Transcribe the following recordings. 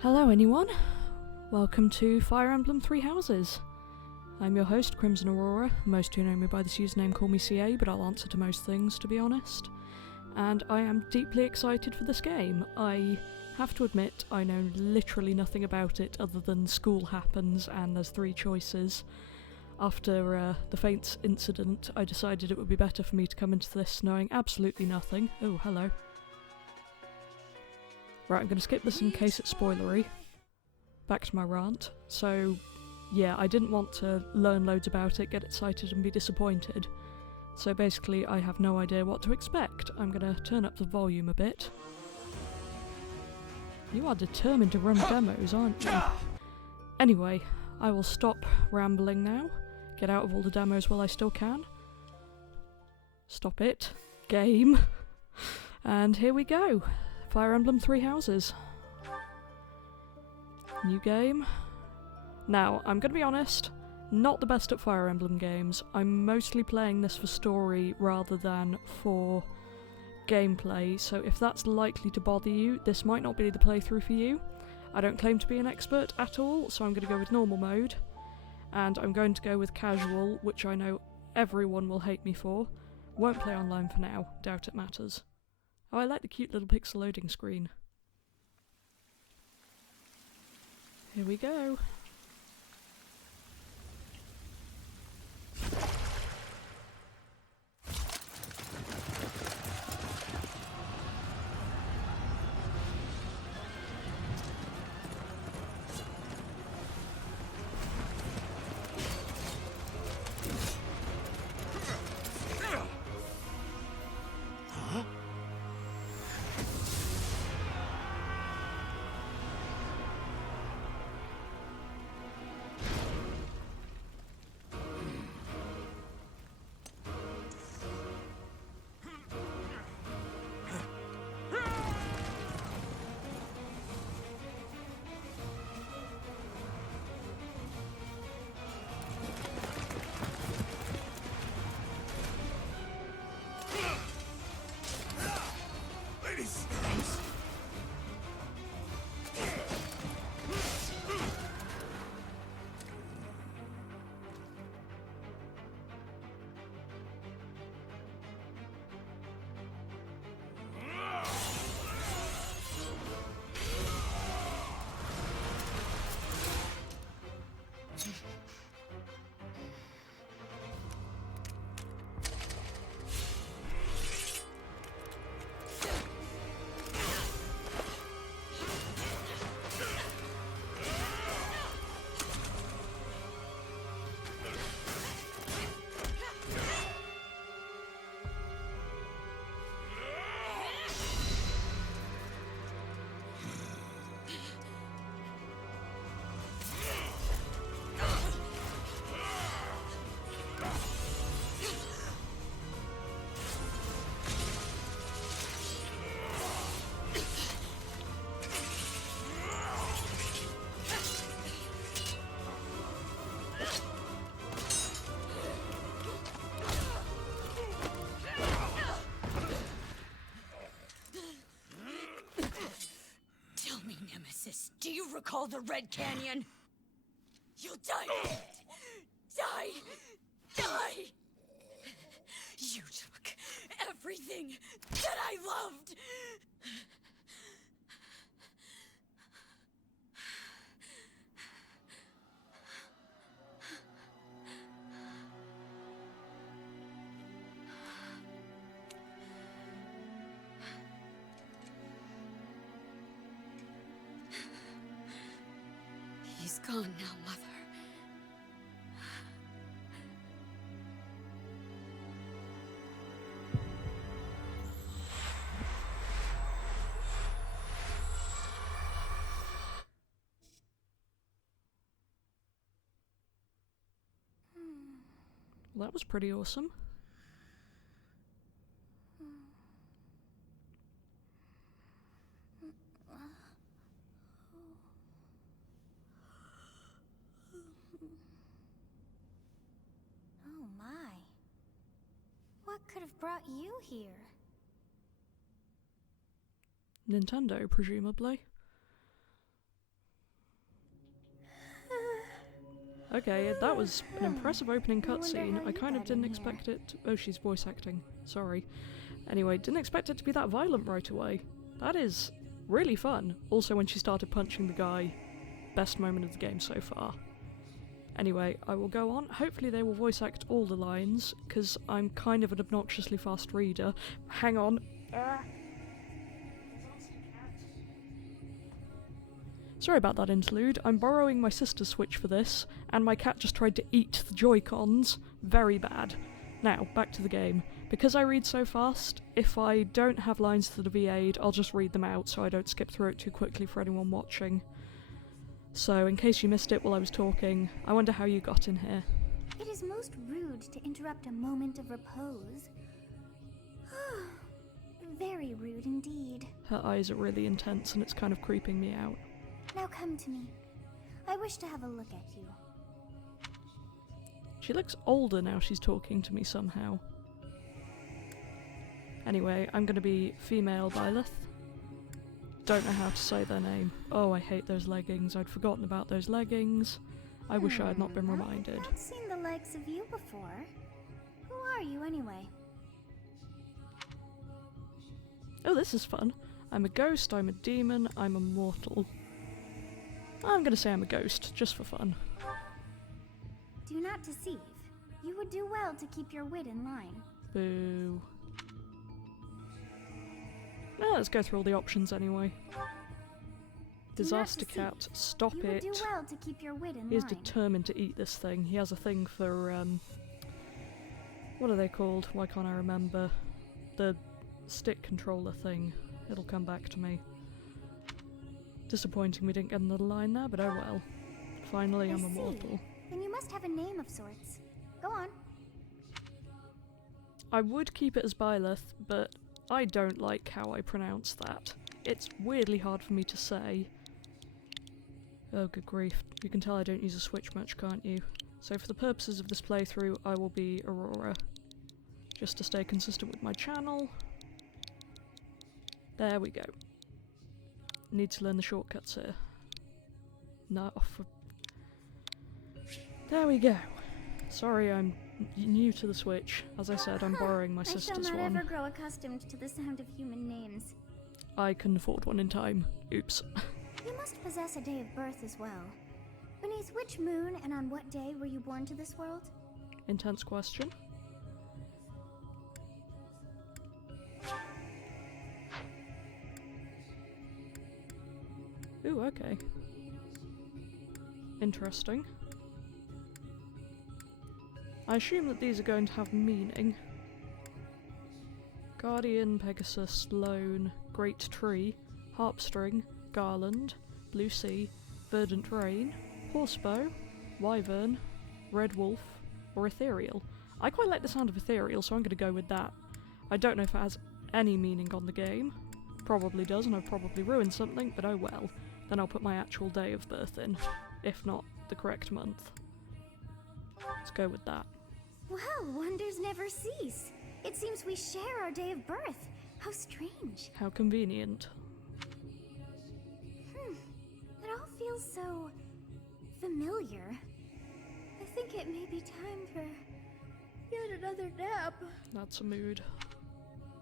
Hello anyone, welcome to Fire Emblem Three Houses. I'm your host, Crimson Aurora. Most who know me by this username call me CA, but I'll answer to most things, to be honest. And I am deeply excited for this game. I have to admit, I know literally nothing about it other than school happens and there's three choices. After the Faints incident, I decided it would be better for me to come into this knowing absolutely nothing. Oh, hello. Right, I'm going to skip this in case it's spoilery. Back to my rant. So, yeah, I didn't want to learn loads about it, get excited and be disappointed. So basically, I have no idea what to expect. I'm going to turn up the volume a bit. You are determined to run demos, aren't you? Anyway, I will stop rambling now. Get out of all the demos while I still can. Stop it. Game. And here we go. Fire Emblem Three Houses. New game. Now, I'm going to be honest, not the best at Fire Emblem games. I'm mostly playing this for story rather than for gameplay, so if that's likely to bother you, this might not be the playthrough for you. I don't claim to be an expert at all, so I'm going to go with normal mode, and I'm going to go with casual, which I know everyone will hate me for. Won't play online for now, doubt it matters. Oh, I like the cute little pixel loading screen. Here we go. Do you recall the Red Canyon? You'll die! Die! Die! You took everything that I loved! He's gone now, Mother. Well, that was pretty awesome. could have brought you here? Nintendo, presumably. Okay, that was an impressive opening I wonder cutscene. how I you kind of got in didn't here. expect it. Oh, she's voice acting. Sorry. Anyway, didn't expect it to be that violent right away. That is really fun. Also, when she started punching the guy, best moment of the game so far. Anyway, I will go on. Hopefully they will voice act all the lines, because I'm kind of an obnoxiously fast reader. Hang on. Sorry about that interlude. I'm borrowing my sister's Switch for this, and my cat just tried to eat the Joy-Cons. Very bad. Now, back to the game. Because I read so fast, if I don't have lines that are VA'd, I'll just read them out so I don't skip through it too quickly for anyone watching. So, in case you missed it while I was talking, I wonder how you got in here. It is most rude to interrupt a moment of repose. Very rude indeed. Her eyes are really intense and it's kind of creeping me out. Now come to me. I wish to have a look at you. She looks older now she's talking to me somehow. Anyway, I'm gonna be female Byleth. Don't know how to say their name. Oh, I hate those leggings. I'd forgotten about those leggings. I wish I had not been reminded. I've not seen the likes of you before. Who are you anyway? Oh, this is fun. I'm a ghost, I'm a demon, I'm a mortal. I'm gonna say I'm a ghost, just for fun. Do not deceive. You would do well to keep your wit in line. Boo. Let's go through all the options anyway. Disaster deceive. cat, stop You it. would do well to keep your wit in He is line. determined to eat this thing. He has a thing for, what are they called? Why can't I remember? The stick controller thing. It'll come back to me. Disappointing we didn't get another line there, but oh well. Finally, I I'm see. immortal. Then you must have a name of sorts. Go on. I would keep it as Byleth, but I don't like how I pronounce that. It's weirdly hard for me to say. Oh, good grief. You can tell I don't use a Switch much, can't you? So for the purposes of this playthrough, I will be Aurora. Just to stay consistent with my channel. There we go. Need to learn the shortcuts here. No, there we go. Sorry, I'm new to the Switch. As I said, I'm borrowing my sister's I shall not one. ever grow accustomed to the sound of human names. I can afford one in time. Oops. You must possess a day of birth as well. Beneath which moon and on what day were you born to this world? Intense question. Ooh, okay. Interesting. I assume that these are going to have meaning. Guardian, Pegasus, Lone, Great Tree, Harpstring, Garland, Blue Sea, Verdant Rain, Horsebow, Wyvern, Red Wolf, or Ethereal. I quite like the sound of Ethereal, so I'm going to go with that. I don't know if it has any meaning on the game. Probably does, and I've probably ruined something, but oh well. Then I'll put my actual day of birth in, if not the correct month. Let's go with that. Well, wonders never cease. It seems we share our day of birth. How strange. How convenient. It all feels so familiar. I think it may be time for yet another nap. That's a mood.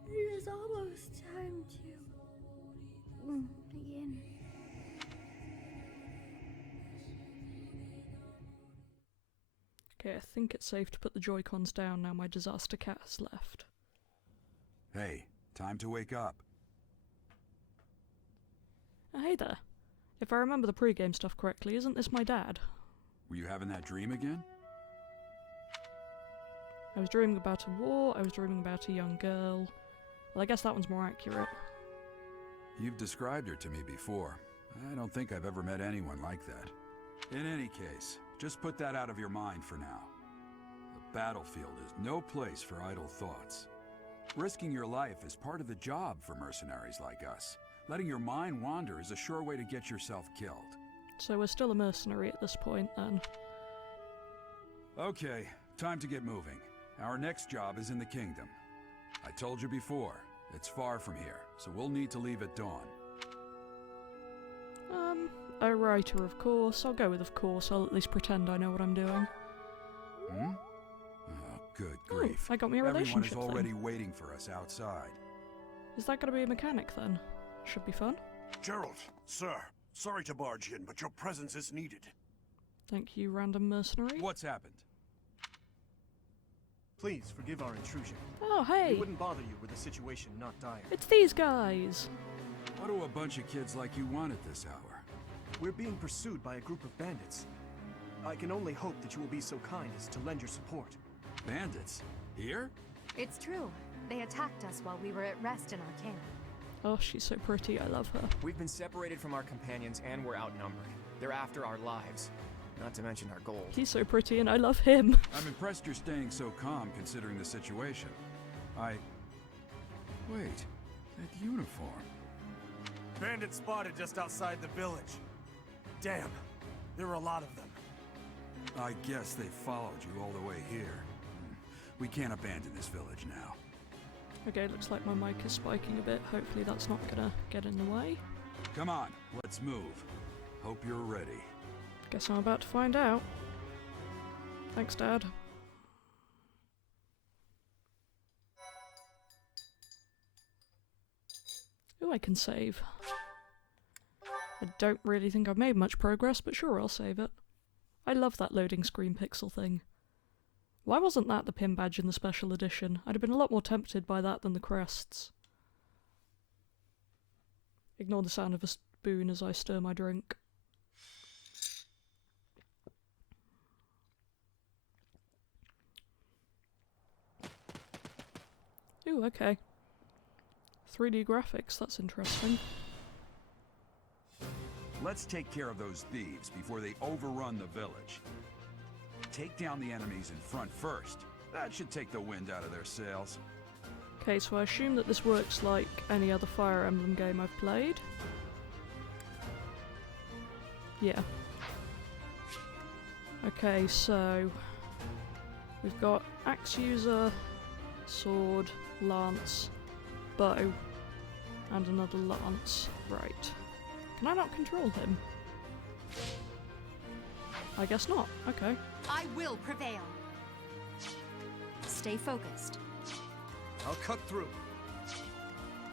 It is almost time to begin. Okay, I think it's safe to put the Joy-Cons down now my disaster cat has left. Hey, time to wake up. Hey there. If I remember the pre-game stuff correctly, isn't this my dad? Were you having that dream again? I was dreaming about a war, I was dreaming about a young girl. Well, I guess that one's more accurate. You've described her to me before. I don't think I've ever met anyone like that. In any case, just put that out of your mind for now. The battlefield is no place for idle thoughts. Risking your life is part of the job for mercenaries like us. Letting your mind wander is a sure way to get yourself killed. So we're still a mercenary at this point, then. Okay, time to get moving. Our next job is in the kingdom. I told you before, it's far from here, so we'll need to leave at dawn. A writer, of course. I'll go with of course. I'll at least pretend I know what I'm doing. Hmm? Oh, good grief. I got me a relationship Everyone is already thing. waiting for us outside. Is that going to be a mechanic then? Should be fun. Gerald, sir, sorry to barge in, but your presence is needed. Thank you, random mercenary. What's happened? Please forgive our intrusion. Oh, We hey! wouldn't bother you were the situation not dire. It's these guys! What do a bunch of kids like you want at this hour? We're being pursued by a group of bandits. I can only hope that you will be so kind as to lend your support. Bandits? Here? It's true. They attacked us while we were at rest in our camp. Oh, she's so pretty. I love her. We've been separated from our companions and we're outnumbered. They're after our lives, not to mention our gold. He's so pretty and I love him. I'm impressed you're staying so calm considering the situation. Wait, that uniform. Bandits spotted just outside the village. Damn, there were a lot of them. I guess they followed you all the way here. We can't abandon this village now. Okay, looks like my mic is spiking a bit. Hopefully that's not gonna get in the way. Come on, let's move. Hope you're ready. Guess I'm about to find out. Thanks, Dad. Ooh, I can save. I don't really think I've made much progress, but sure, I'll save it. I love that loading screen pixel thing. Why wasn't that the pin badge in the special edition? I'd have been a lot more tempted by that than the crests. Ignore the sound of a spoon as I stir my drink. Ooh, okay. 3D graphics, that's interesting. Let's take care of those thieves before they overrun the village. Take down the enemies in front first. That should take the wind out of their sails. Okay, so I assume that this works like any other Fire Emblem game I've played. Yeah. Okay, so we've got axe user, sword, lance, bow, and another lance. Right. Can I not control him? I guess not. Okay. I will prevail. Stay focused. I'll cut through.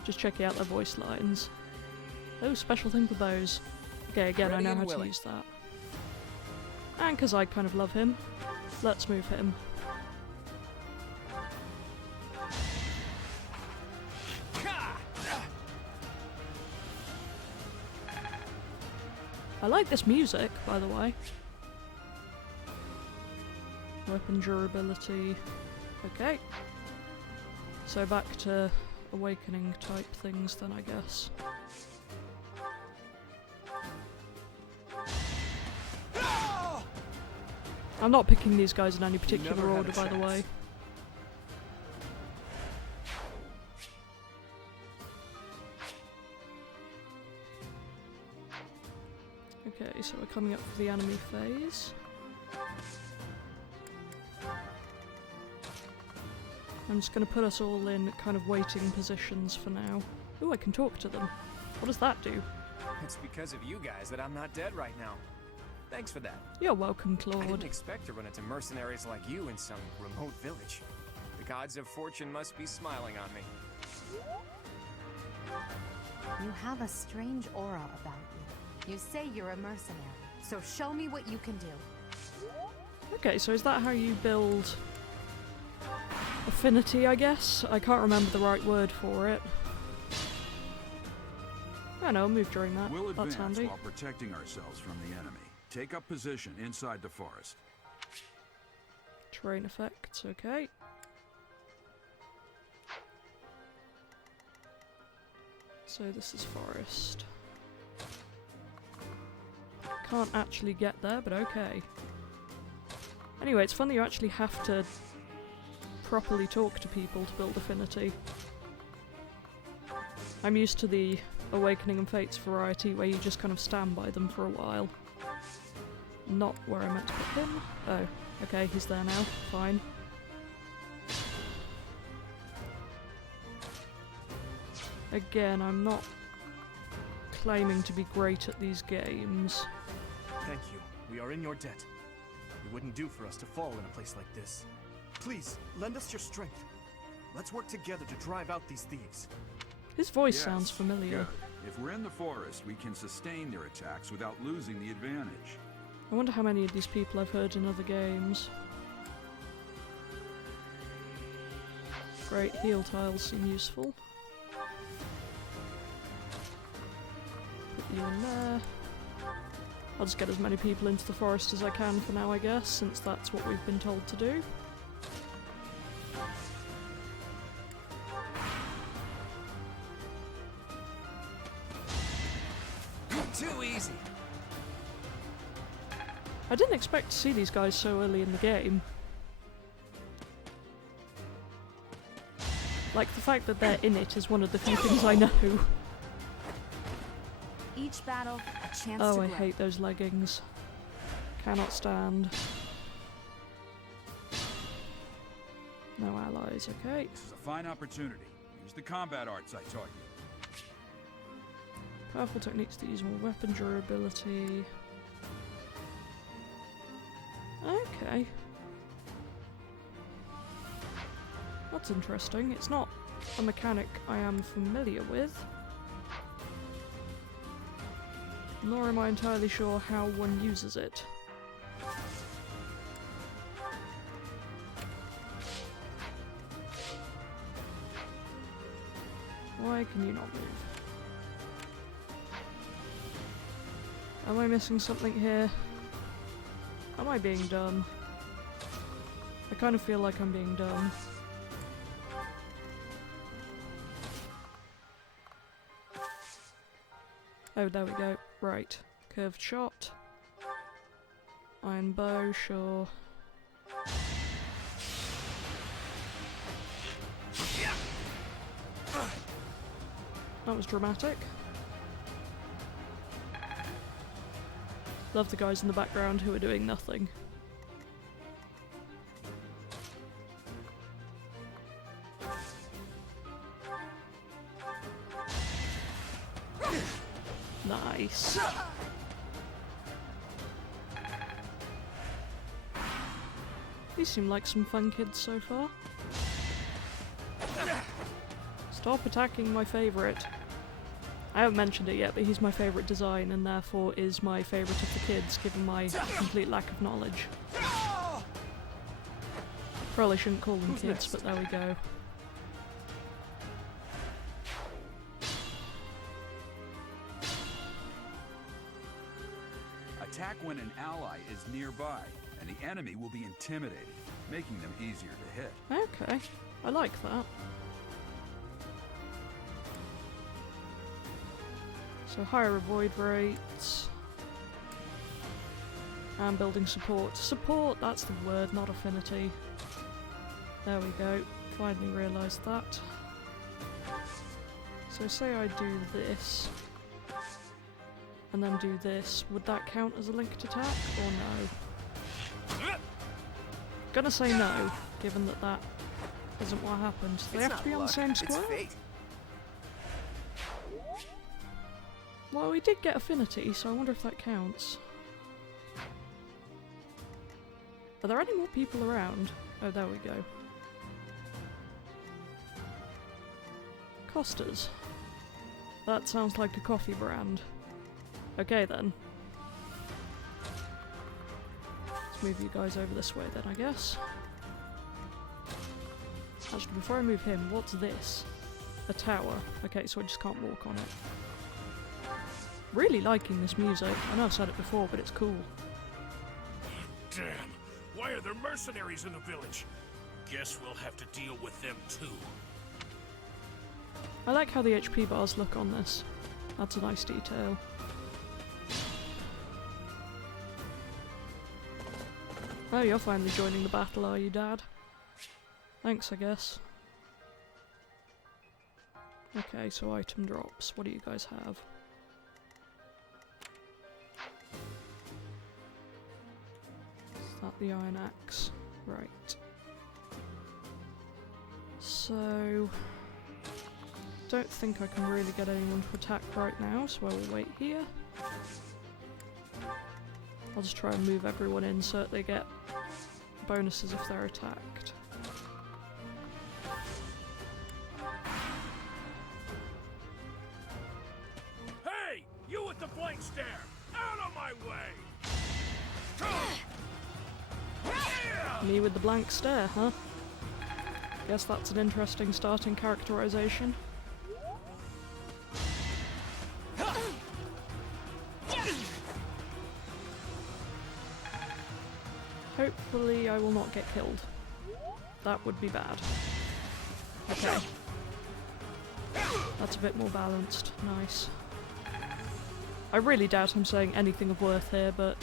Just checking out their voice lines. Oh, special thing for bows. Okay, again, I Ready know and how to willing. use that. And because I kind of love him, let's move him. I like this music, by the way. Weapon durability. Okay. So back to awakening type things then, I guess. I'm not picking these guys in any particular never had a order, by the chance. way. Okay, so we're coming up for the enemy phase. I'm just going to put us all in kind of waiting positions for now. Ooh, I can talk to them. What does that do? It's because of you guys that I'm not dead right now. Thanks for that. You're welcome, I didn't Claude. expect to run into mercenaries like you in some remote village. The gods of fortune must be smiling on me. You have a strange aura about you. You say you're a mercenary, so show me what you can do. Okay, so is that how you build affinity, I guess? I can't remember the right word for it. I know, I'll move during that. We'll That's advance handy. while protecting ourselves from the enemy. Take up position inside the forest. Terrain effects, okay. So this is forest. Can't actually get there, but okay. Anyway, it's fun that you actually have to properly talk to people to build affinity. I'm used to the Awakening and Fates variety where you just kind of stand by them for a while. Not where I meant to put him. Oh, okay, he's there now. Fine. Again, I'm not claiming to be great at these games. Thank you. We are in your debt. It wouldn't do for us to fall in a place like this. Please, lend us your strength. Let's work together to drive out these thieves. His voice Yes, sounds familiar. good. If we're in the forest, we can sustain their attacks without losing the advantage. I wonder how many of these people I've heard in other games. Great, heal tiles seem useful. Put you in there. I'll just get as many people into the forest as I can for now, I guess, since that's what we've been told to do. Too easy. I didn't expect to see these guys so early in the game. Like, the fact that they're in it is one of the few things I know. Each battle, a chance to Oh, grow. I hate those leggings. Cannot stand. No allies, okay. This is a fine opportunity. Use the combat arts I taught you. Powerful techniques to use more weapon durability. Okay. That's interesting. It's not a mechanic I am familiar with. Nor am I entirely sure how one uses it. Why can you not move? Am I missing something here? Am I being dumb? I kind of feel like I'm being dumb. Oh, there we go. Right. Curved shot. Iron bow, sure. That was dramatic. Love the guys in the background who are doing nothing. Nice. These seem like some fun kids so far. Stop attacking my favourite. I haven't mentioned it yet, but he's my favourite design and therefore is my favourite of the kids, given my complete lack of knowledge. Probably shouldn't call them kids, but there we go. Attack when an ally is nearby, and the enemy will be intimidated, making them easier to hit. Okay, I like that. So higher avoid rates. And building support. Support, that's the word, not affinity. There we go. Finally realised that. So say I do this. And then do this. Would that count as a linked attack or no? Gonna say no, given that that isn't what happened. They have to be on the same square? Well, we did get affinity, so I wonder if that counts. Are there any more people around? Oh, there we go. Costa's. That sounds like a coffee brand. Okay then. Let's move you guys over this way then, I guess. Actually, before I move him, what's this? A tower. Okay, so I just can't walk on it. Really liking this music. I know I've said it before, but it's cool. Damn! Why are there mercenaries in the village? Guess we'll have to deal with them too. I like how the HP bars look on this. That's a nice detail. Oh, you're finally joining the battle, are you, Dad? Thanks, I guess. Okay, so item drops. What do you guys have? Is that the iron axe? Right. So... don't think I can really get anyone to attack right now, so I will wait here. I'll just try and move everyone in so that they get bonuses if they're attacked. Hey! You with the blank stare! Out of my way! Me with the blank stare, huh? Guess that's an interesting starting characterization. Hopefully I will not get killed. That would be bad. Okay. That's a bit more balanced. Nice. I really doubt I'm saying anything of worth here, but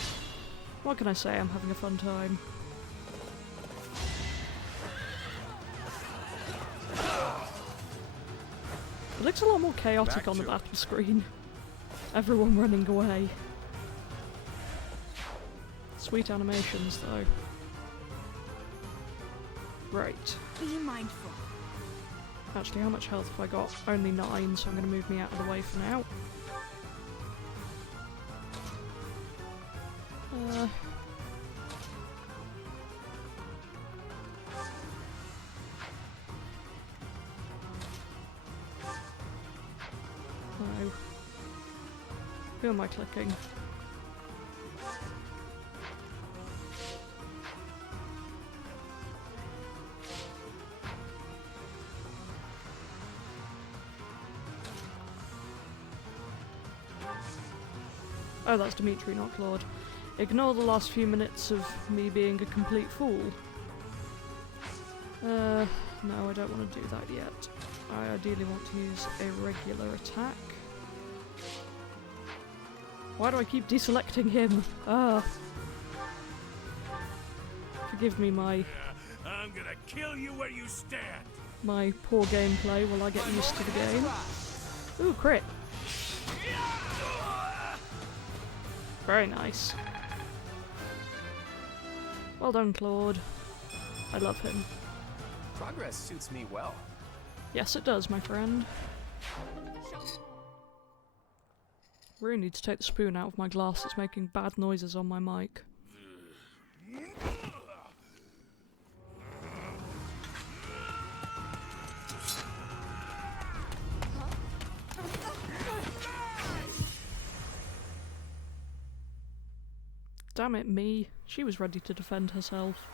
what can I say? I'm having a fun time. It looks a lot more chaotic on the battle screen. Everyone running away. Sweet animations, though. Right. Be mindful. Actually, how much health have I got? Only 9, so I'm going to move me out of the way for now. No. Who am I clicking? Oh, that's Dimitri, not Claude. Ignore the last few minutes of me being a complete fool. No, I don't want to do that yet. I ideally want to use a regular attack. Why do I keep deselecting him? Ah. Forgive me my... I'm gonna kill you where you stand! my poor gameplay while I get used to the game. Ooh, crit! Very nice. Well done, Claude. I love him. Progress suits me well. Yes, it does, my friend. Really need to take the spoon out of my glass. It's making bad noises on my mic. Damn it, me. She was ready to defend herself.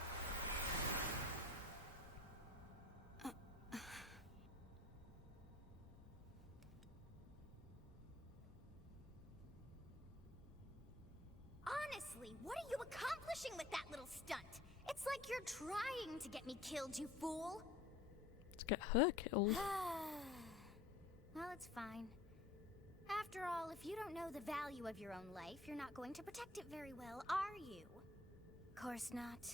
Honestly, what are you accomplishing with that little stunt? It's like you're trying to get me killed, you fool. Let's get her killed. Well, it's fine. After all, if you don't know the value of your own life, you're not going to protect it very well, are you? Course not.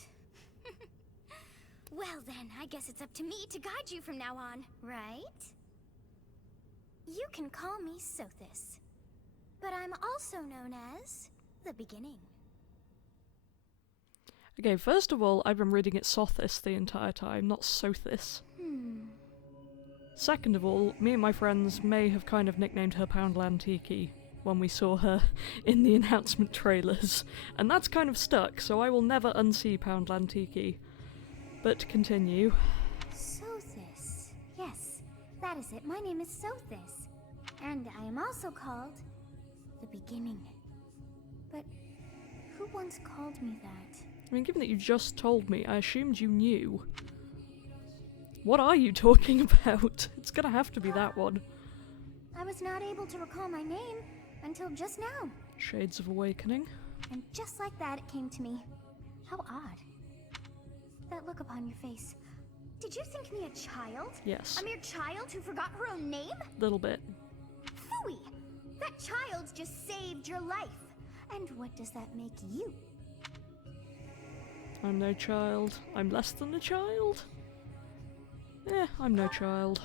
Well then, I guess it's up to me to guide you from now on, right? You can call me Sothis, but I'm also known as the Beginning. Okay, first of all, I've been reading it Sothis the entire time, not Sothis. Second of all, me and my friends may have kind of nicknamed her Poundland Tiki when we saw her in the announcement trailers, and that's kind of stuck, so I will never unsee Poundland Tiki. But continue. Sothis. Yes, that is it. My name is Sothis, and I am also called the Beginning. But who once called me that? I mean, given that you just told me, I assumed you knew. What are you talking about? It's gonna have to be that one. I was not able to recall my name until just now. Shades of Awakening. And just like that, it came to me. How odd. That look upon your face. Did you think me a child? Yes. A mere child who forgot her own name? Little bit. Phooey! That child just saved your life. And what does that make you? I'm no child. I'm less than a child? I'm no child.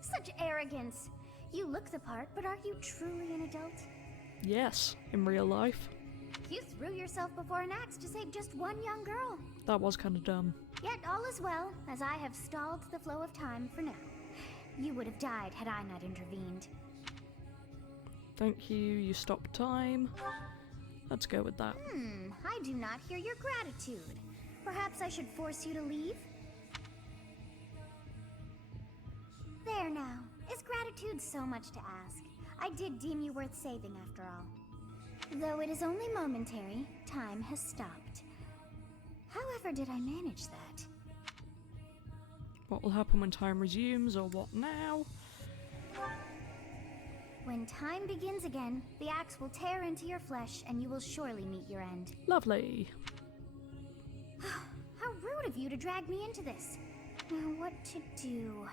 Such arrogance. You look the part, but are you truly an adult? Yes, in real life. You threw yourself before an axe to save just one young girl. That was kind of dumb. Yet all is well, as I have stalled the flow of time for now. You would have died had I not intervened. Thank you, you stopped time. Let's go with that. I do not hear your gratitude. Perhaps I should force you to leave? There now. Is gratitude so much to ask? I did deem you worth saving after all. Though it is only momentary, time has stopped. However did I manage that? What will happen when time resumes, or what now? When time begins again, the axe will tear into your flesh and you will surely meet your end. Lovely. How rude of you to drag me into this. Now what to do?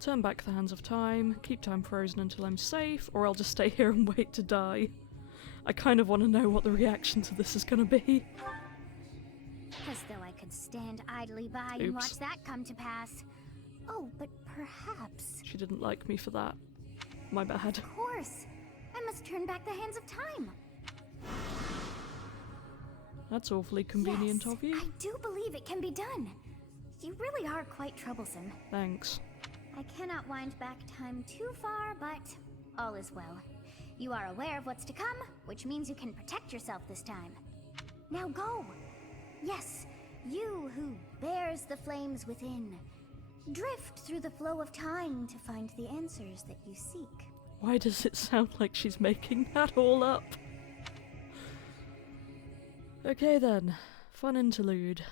Turn back the hands of time, keep time frozen until I'm safe, or I'll just stay here and wait to die. I kind of want to know what the reaction to this is going to be. As though I could stand idly by Oops. and watch that come to pass. Oh, but perhaps... She didn't like me for that. My bad. Of course. I must turn back the hands of time. That's awfully convenient Yes, of you. I do believe it can be done. You really are quite troublesome. Thanks. I cannot wind back time too far, but all is well. You are aware of what's to come, which means you can protect yourself this time. Now go! Yes, you who bears the flames within. Drift through the flow of time to find the answers that you seek. Why does it sound like she's making that all up? Okay then, fun interlude.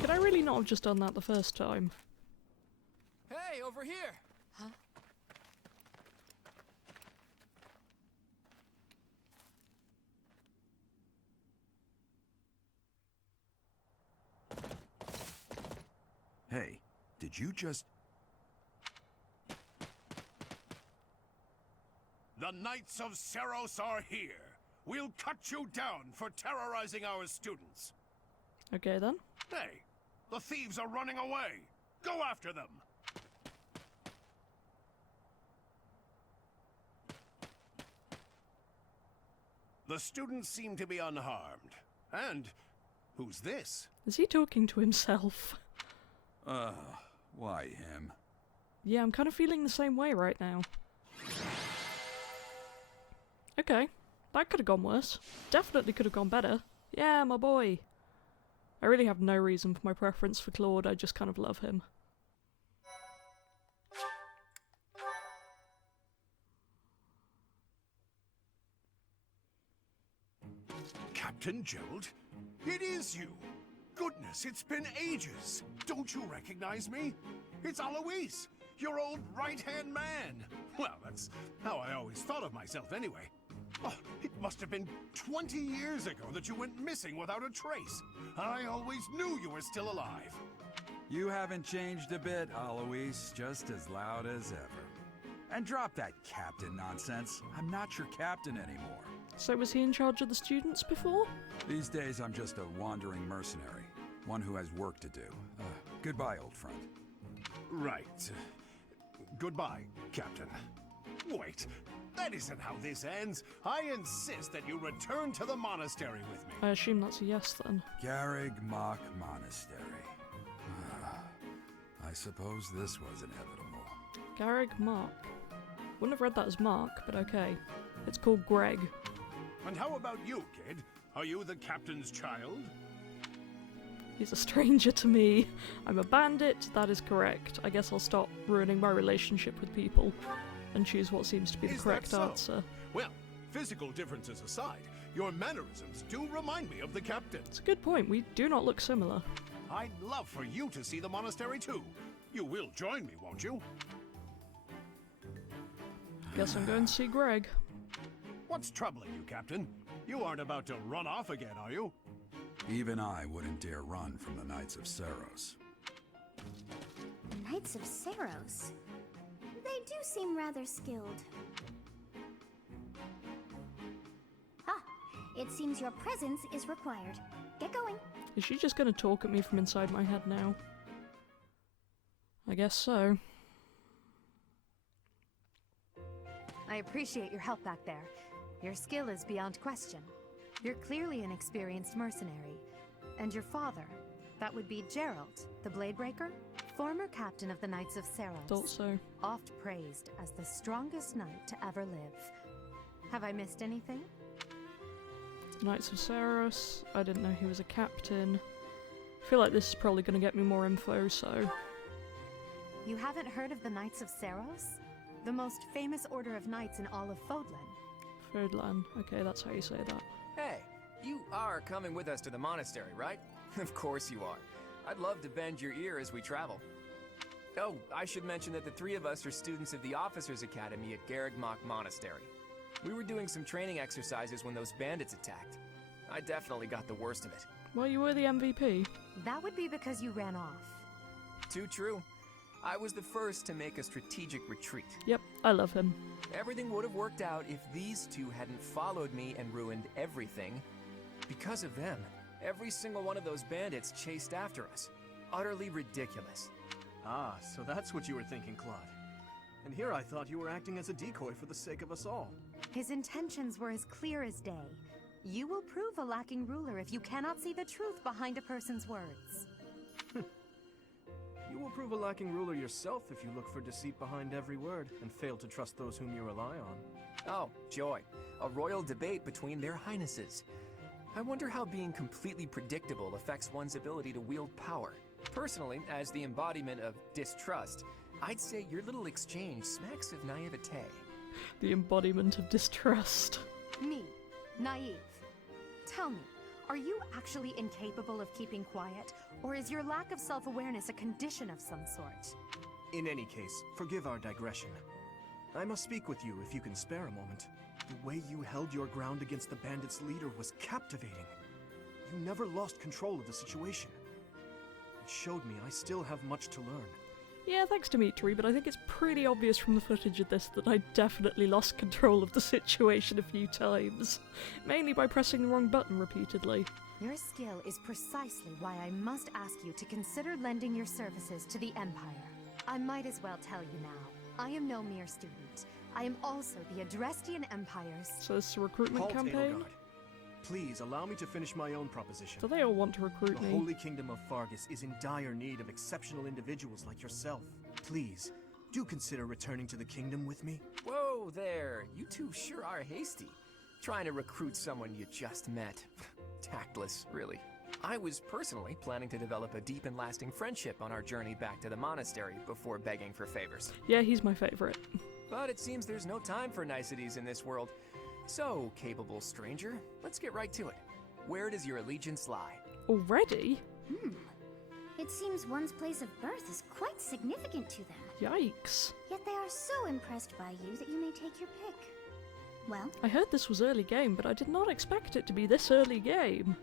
Could I really not have just done that the first time? Hey, over here! Hey, did you just... The Knights of Seros are here. We'll cut you down for terrorizing our students. Okay then. Hey, the thieves are running away. Go after them. The students seem to be unharmed. And who's this? Is he talking to himself? Why him? Yeah, I'm kind of feeling the same way right now. Okay, that could have gone worse. Definitely could have gone better. Yeah, my boy. I really have no reason for my preference for Claude, I just kind of love him. Captain Gerald? It is you! Goodness, it's been ages! Don't you recognize me? It's Alois, your old right-hand man! Well, that's how I always thought of myself anyway. Oh, it must have been 20 years ago that you went missing without a trace. I always knew you were still alive. You haven't changed a bit, Alois. Just as loud as ever. And drop that captain nonsense. I'm not your captain anymore. So was he in charge of the students before? These days, I'm just a wandering mercenary. One who has work to do. Goodbye, old friend. Right. Goodbye, Captain. Wait, that isn't how this ends. I insist that you return to the monastery with me. I assume that's a yes then. Garrig Mach Monastery. I suppose this was inevitable. Garrig Mark. Wouldn't have read that as Mark, but okay. It's called Greg. And how about you, kid? Are you the captain's child? He's a stranger to me. I'm a bandit, that is correct. I guess I'll stop ruining my relationship with people and choose what seems to be the Is correct that so? answer. Well, physical differences aside, your mannerisms do remind me of the captain. It's a good point, we do not look similar. I'd love for you to see the monastery too. You will join me, won't you? Guess I'm going to see Greg. What's troubling you, Captain? You aren't about to run off again, are you? Even I wouldn't dare run from the Knights of Seros. The Knights of Seros? They do seem rather skilled. Ah, it seems your presence is required. Get going. Is she just gonna talk at me from inside my head now? I guess so. I appreciate your help back there. Your skill is beyond question. You're clearly an experienced mercenary. And your father, that would be Geralt, the Bladebreaker, former captain of the Knights of Seiros. Thought so. Oft praised as the strongest knight to ever live. Have I missed anything? Knights of Seiros. I didn't know he was a captain. I feel like this is probably gonna get me more info, so... You haven't heard of the Knights of Seiros? The most famous order of knights in all of Fodlan. Fodlan. Okay, that's how you say that. Hey, you are coming with us to the monastery, right? Of course you are. I'd love to bend your ear as we travel. Oh, I should mention that the three of us are students of the Officers' Academy at Garrigmach Monastery. We were doing some training exercises when those bandits attacked. I definitely got the worst of it. Well, you were the MVP. That would be because you ran off. Too true. I was the first to make a strategic retreat. Yep, I love him. Everything would have worked out if these two hadn't followed me and ruined everything. Because of them, every single one of those bandits chased after us. Utterly ridiculous. Ah, so that's what you were thinking, Claude. And here I thought you were acting as a decoy for the sake of us all. His intentions were as clear as day. You will prove a lacking ruler if you cannot see the truth behind a person's words. You will prove a lacking ruler yourself if you look for deceit behind every word and fail to trust those whom you rely on. Oh, joy. A royal debate between their highnesses. I wonder how being completely predictable affects one's ability to wield power. Personally, as the embodiment of distrust, I'd say your little exchange smacks of naivete. The embodiment of distrust. Me, naive. Tell me, are you actually incapable of keeping quiet, or is your lack of self-awareness a condition of some sort? In any case, forgive our digression. I must speak with you if you can spare a moment. The way you held your ground against the bandits' leader was captivating. You never lost control of the situation. It showed me I still have much to learn. Yeah, thanks Dimitri, but I think it's pretty obvious from the footage of this that I definitely lost control of the situation a few times. Mainly by pressing the wrong button repeatedly. Your skill is precisely why I must ask you to consider lending your services to the Empire. I might as well tell you now, I am no mere student. I am also the Adrestian Empire's... So this is a recruitment Halt, campaign? Edelgard. Please allow me to finish my own proposition. Do they all want to recruit The me? Holy Kingdom of Fargus is in dire need of exceptional individuals like yourself. Please, do consider returning to the kingdom with me. Whoa there, you two sure are hasty. Trying to recruit someone you just met. Tactless, really. I was personally planning to develop a deep and lasting friendship on our journey back to the monastery before begging for favors. Yeah, he's my favourite. But it seems there's no time for niceties in this world. So, capable stranger, let's get right to it. Where does your allegiance lie? Already? It seems one's place of birth is quite significant to them. Yikes. Yet they are so impressed by you that you may take your pick. Well, I heard this was early game, but I did not expect it to be this early game.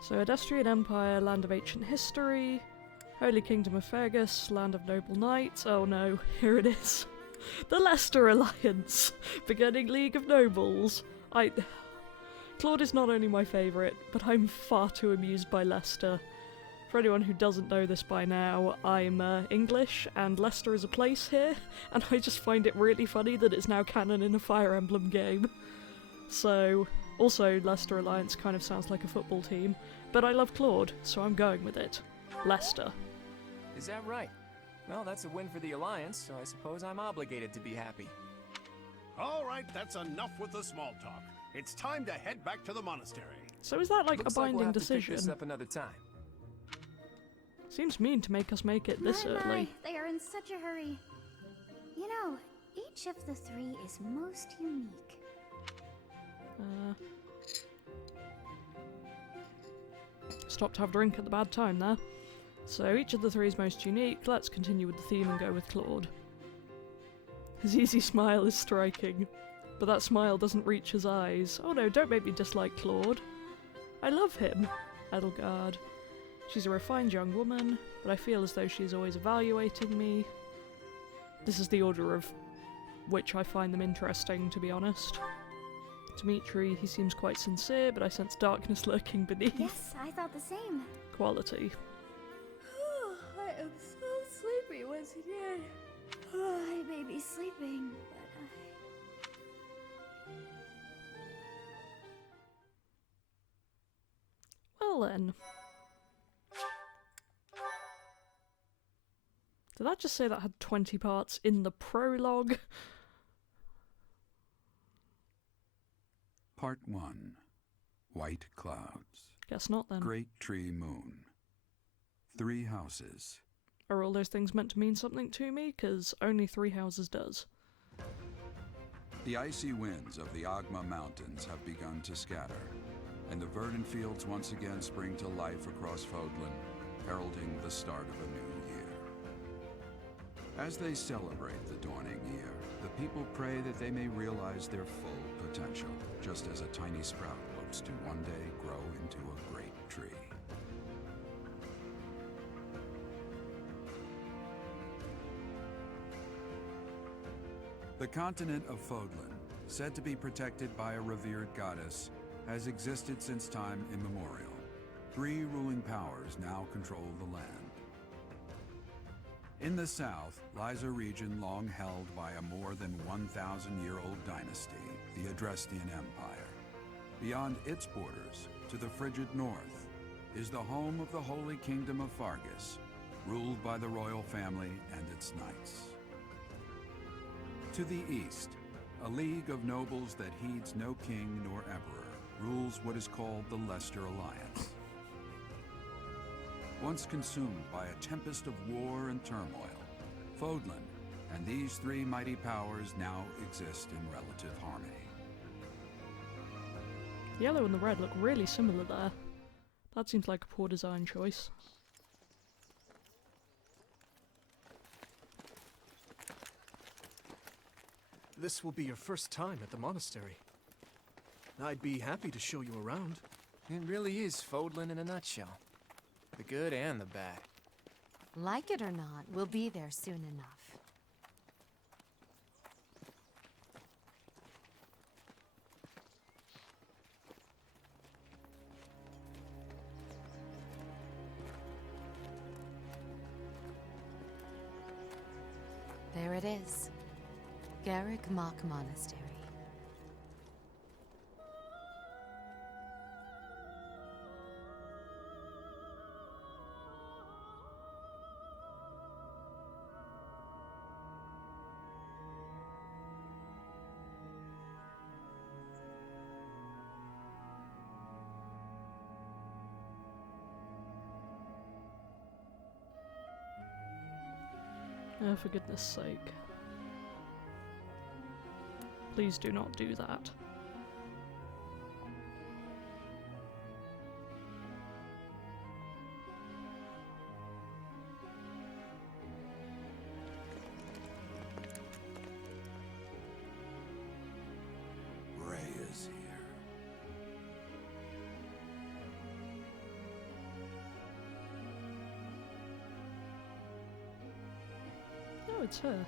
So, Adestrian Empire, Land of Ancient History, Holy Kingdom of Fergus, Land of Noble Knights. Oh no, here it is. The Leicester Alliance, beginning League of Nobles. Claude is not only my favourite, but I'm far too amused by Leicester. For anyone who doesn't know this by now, I'm English, and Leicester is a place here, and I just find it really funny that it's now canon in a Fire Emblem game. So, also Leicester Alliance kind of sounds like a football team, but I love Claude, so I'm going with it. Leicester. Is that right? Well, that's a win for the Alliance, so I suppose I'm obligated to be happy. All right, that's enough with the small talk. It's time to head back to the monastery. So is that like Looks a like we'll binding have to pick decision? this up another time. Seems mean to make us make it this my, early. they are in such a hurry. You know, each of the three is most unique. Stopped to have a drink at the bad time there. So each of the three is most unique. Let's continue with the theme and go with Claude. His easy smile is striking, but that smile doesn't reach his eyes. Oh no, don't make me dislike Claude. I love him. Edelgard. She's a refined young woman, but I feel as though she's always evaluating me. This is the order of which I find them interesting, to be honest. Dimitri, he seems quite sincere, but I sense darkness lurking beneath. Yes, I thought the same. Quality. I am so sleepy once again. I may be sleeping, but Well then. Did I just say that had 20 parts in the prologue? Part 1. White Clouds. Guess not then. Great Tree Moon. 3 houses. Are all those things meant to mean something to me? 'Cause only 3 houses does. The icy winds of the Agma Mountains have begun to scatter, and the verdant fields once again spring to life across Fodlan, heralding the start of a new year. As they celebrate the dawning year, the people pray that they may realize their full potential, just as a tiny sprout hopes to one day grow into a great tree. The continent of Fodlan, said to be protected by a revered goddess, has existed since time immemorial. 3 ruling powers now control the land. In the south lies a region long held by a more than 1,000-year-old dynasty, the Adrestian Empire. Beyond its borders, to the frigid north, is the home of the Holy Kingdom of Fargus, ruled by the royal family and its knights. To the east, a league of nobles that heeds no king nor emperor rules what is called the Leicester Alliance. Once consumed by a tempest of war and turmoil, Fodlan and these 3 mighty powers now exist in relative harmony. The yellow and the red look really similar there. That seems like a poor design choice. This will be your first time at the monastery. I'd be happy to show you around. It really is Fodlan in a nutshell. The good and the bad. Like it or not, we'll be there soon enough. There it is. Garrick Mock Monastery. Oh, for goodness sake. Please do not do that. Ray is here. Oh, it's her.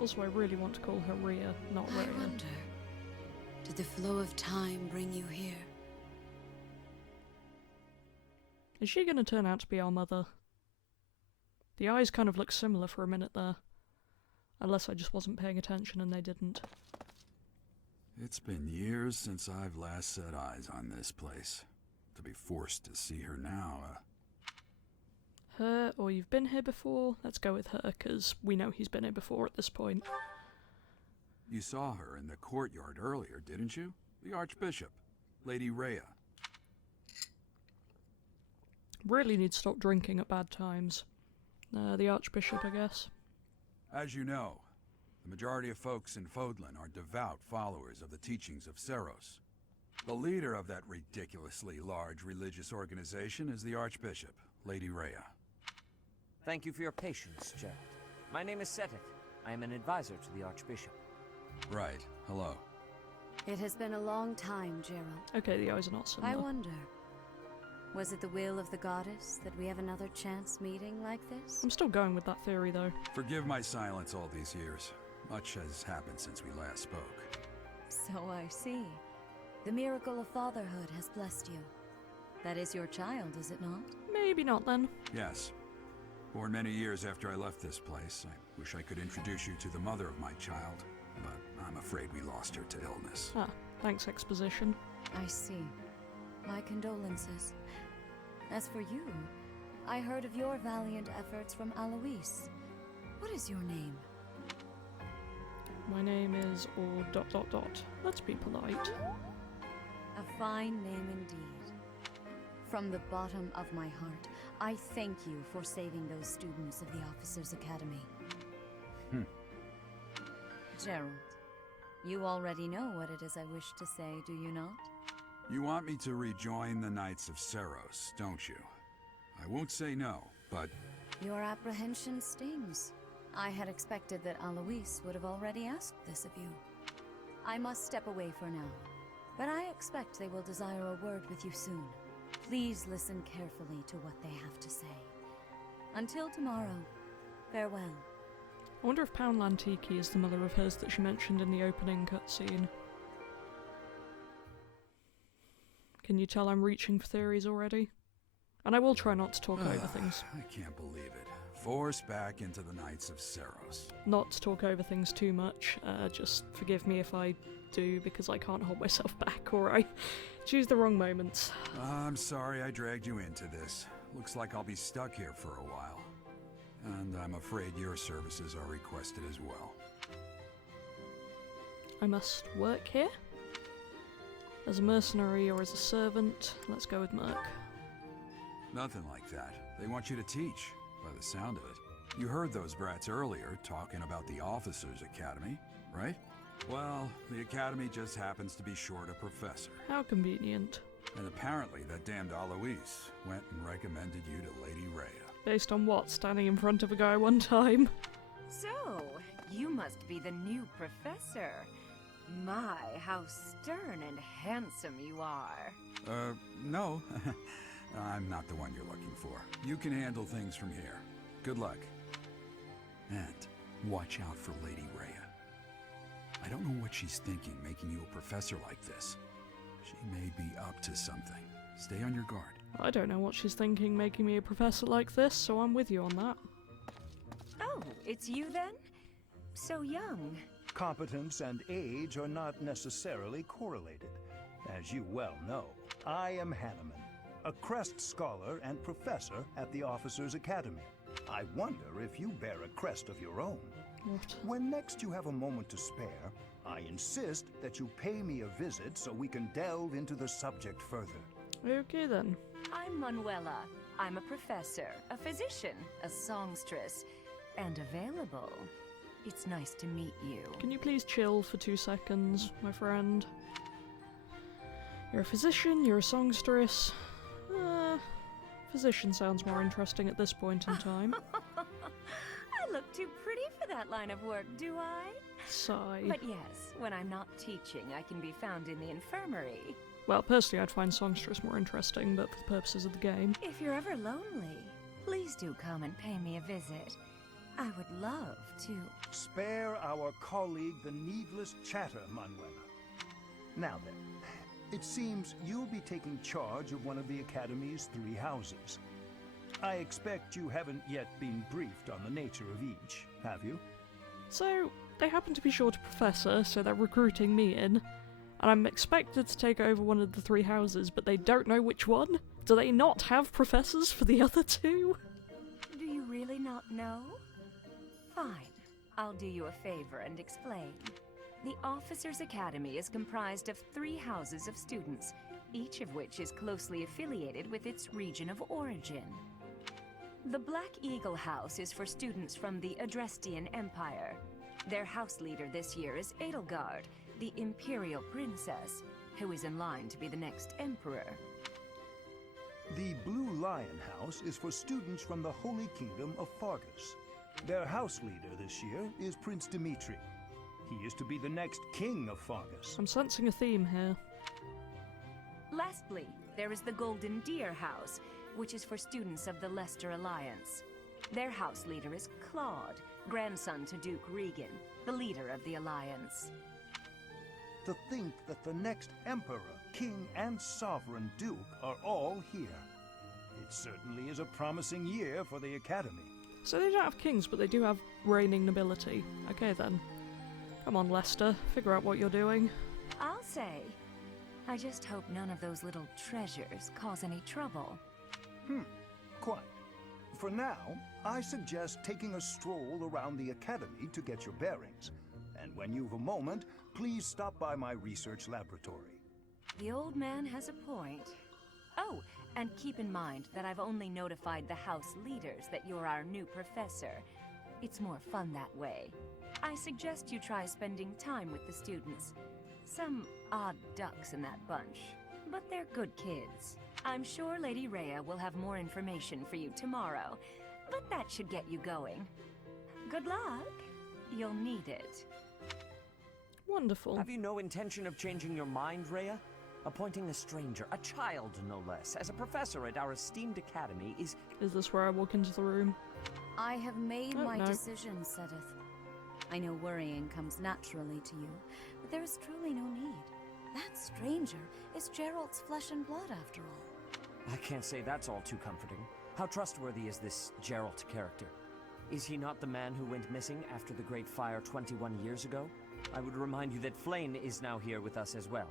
Also, I really want to call her Rhea, not I Rhea. wonder, did the flow of time bring you here? Is she going to turn out to be our mother? The eyes kind of look similar for a minute there. Unless I just wasn't paying attention and they didn't. It's been years since I've last set eyes on this place. To be forced to see her now, Her, or you've been here before? Let's go with her, because we know he's been here before at this point. You saw her in the courtyard earlier, didn't you? The Archbishop, Lady Rhea. Really need to stop drinking at bad times. The Archbishop, I guess. As you know, the majority of folks in Fodlan are devout followers of the teachings of Seros. The leader of that ridiculously large religious organization is the Archbishop, Lady Rhea. Thank you for your patience, Gerald. My name is Seteth. I am an advisor to the Archbishop. Right. Hello. It has been a long time, Gerald. Okay, the eyes are not similar. I wonder, was it the will of the goddess that we have another chance meeting like this? I'm still going with that theory, though. Forgive my silence all these years. Much has happened since we last spoke. So I see. The miracle of fatherhood has blessed you. That is your child, is it not? Maybe not then. Yes. Born many years after I left this place, I wish I could introduce you to the mother of my child, but I'm afraid we lost her to illness. Ah, thanks, exposition. I see. My condolences. As for you, I heard of your valiant efforts from Alois. What is your name? My name is or ... Let's be polite. A fine name indeed. From the bottom of my heart, I thank you for saving those students of the Officers' Academy. Gerald, you already know what it is I wish to say, do you not? You want me to rejoin the Knights of Seros, don't you? I won't say no, but... Your apprehension stings. I had expected that Alois would have already asked this of you. I must step away for now, but I expect they will desire a word with you soon. Please listen carefully to what they have to say. Until tomorrow, farewell. I wonder if Poundland Tiki is the mother of hers that she mentioned in the opening cutscene. Can you tell I'm reaching for theories already? And I will try not to talk over things. I can't believe it. Forced back into the Knights of Seros. Not to talk over things too much, just forgive me if I do, because I can't hold myself back, or I choose the wrong moments. I'm sorry I dragged you into this. Looks like I'll be stuck here for a while. And I'm afraid your services are requested as well. I must work here? As a mercenary or as a servant? Let's go with Merc. Nothing like that. They want you to teach, by the sound of it. You heard those brats earlier talking about the Officers' Academy, right? Well, the Academy just happens to be short a professor. How convenient. And apparently that damned Alois went and recommended you to Lady Rhea. Based on what? Standing in front of a guy one time? So, you must be the new professor. My, how stern and handsome you are. No. I'm not the one you're looking for. You can handle things from here. Good luck. And watch out for Lady Rhea. I don't know what she's thinking making you a professor like this. She may be up to something. Stay on your guard. I don't know what she's thinking making me a professor like this, so I'm with you on that. Oh, it's you then? So young. Competence and age are not necessarily correlated. As you well know, I am Hanneman, a crest scholar and professor at the Officers' Academy. I wonder if you bear a crest of your own. What? When next you have a moment to spare, I insist that you pay me a visit so we can delve into the subject further. Okay then. I'm Manuela. I'm a professor, a physician, a songstress, and available. It's nice to meet you. Can you please chill for 2 seconds, my friend? You're a physician, you're a songstress. Physician sounds more interesting at this point in time. I look too pretty for that line of work, do I? Sigh. But yes, when I'm not teaching, I can be found in the infirmary. Well, personally I'd find songstress more interesting, but for the purposes of the game. If you're ever lonely, please do come and pay me a visit. I would love to. Spare our colleague the needless chatter, Manuela. Now then, it seems you'll be taking charge of one of the Academy's 3 houses. I expect you haven't yet been briefed on the nature of each, have you? So, they happen to be short a professor, so they're recruiting me in. And I'm expected to take over one of the 3 houses, but they don't know which one? Do they not have professors for the other 2? Do you really not know? Fine. I'll do you a favor and explain. The Officers' Academy is comprised of 3 houses of students, each of which is closely affiliated with its region of origin. The Black Eagle House is for students from the Adrestian Empire. Their house leader this year is Edelgard, the Imperial Princess, who is in line to be the next Emperor. The Blue Lion House is for students from the Holy Kingdom of Fargus. Their house leader this year is Prince Dimitri. He is to be the next king of Fargus. I'm sensing a theme here. Lastly, there is the Golden Deer House, which is for students of the Leicester Alliance. Their house leader is Claude, grandson to Duke Regan, the leader of the Alliance. To think that the next Emperor, King, and Sovereign Duke are all here. It certainly is a promising year for the Academy. So they don't have kings, but they do have reigning nobility. Okay then. Come on, Lester, figure out what you're doing. I'll say. I just hope none of those little treasures cause any trouble. Quite. For now, I suggest taking a stroll around the Academy to get your bearings. And when you've a moment, please stop by my research laboratory. The old man has a point. Oh, and keep in mind that I've only notified the house leaders that you're our new professor. It's more fun that way. I suggest you try spending time with the students. Some odd ducks in that bunch, but they're good kids. I'm sure Lady Rhea will have more information for you tomorrow, but that should get you going. Good luck. You'll need it. Wonderful. Have you no intention of changing your mind, Rhea? Appointing a stranger, a child no less, as a professor at our esteemed academy is... Is this where I walk into the room? I have made Oh, my no. decision, Sedith. I know worrying comes naturally to you, but there is truly no need. That stranger is Gerald's flesh and blood, after all. I can't say that's all too comforting. How trustworthy is this Gerald character? Is he not the man who went missing after the Great Fire 21 years ago? I would remind you that Flane is now here with us as well.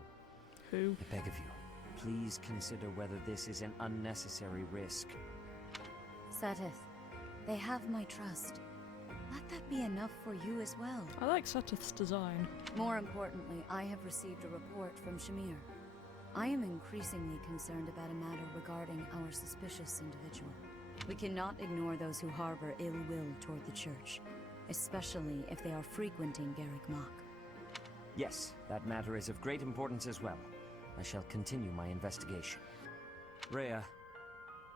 Who? I beg of you, please consider whether this is an unnecessary risk. Sedith, they have my trust. Let that be enough for you as well. I like Setith's design. More importantly, I have received a report from Shamir. I am increasingly concerned about a matter regarding our suspicious individual. We cannot ignore those who harbor ill will toward the Church, especially if they are frequenting Garrick Mach. Yes, that matter is of great importance as well. I shall continue my investigation. Rhea,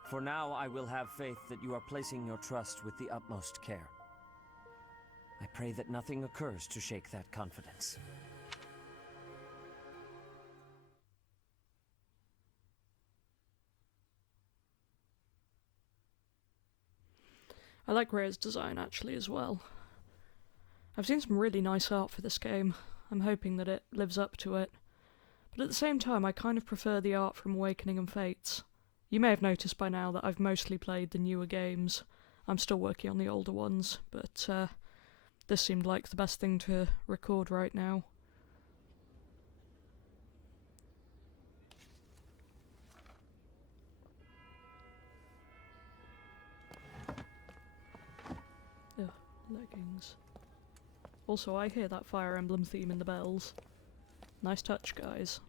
for now I will have faith that you are placing your trust with the utmost care. I pray that nothing occurs to shake that confidence. I like Rhea's design actually as well. I've seen some really nice art for this game. I'm hoping that it lives up to it. But at the same time, I kind of prefer the art from Awakening and Fates. You may have noticed by now that I've mostly played the newer games. I'm still working on the older ones, but this seemed like the best thing to record right now. Ugh, leggings. Also, I hear that Fire Emblem theme in the bells. Nice touch, guys.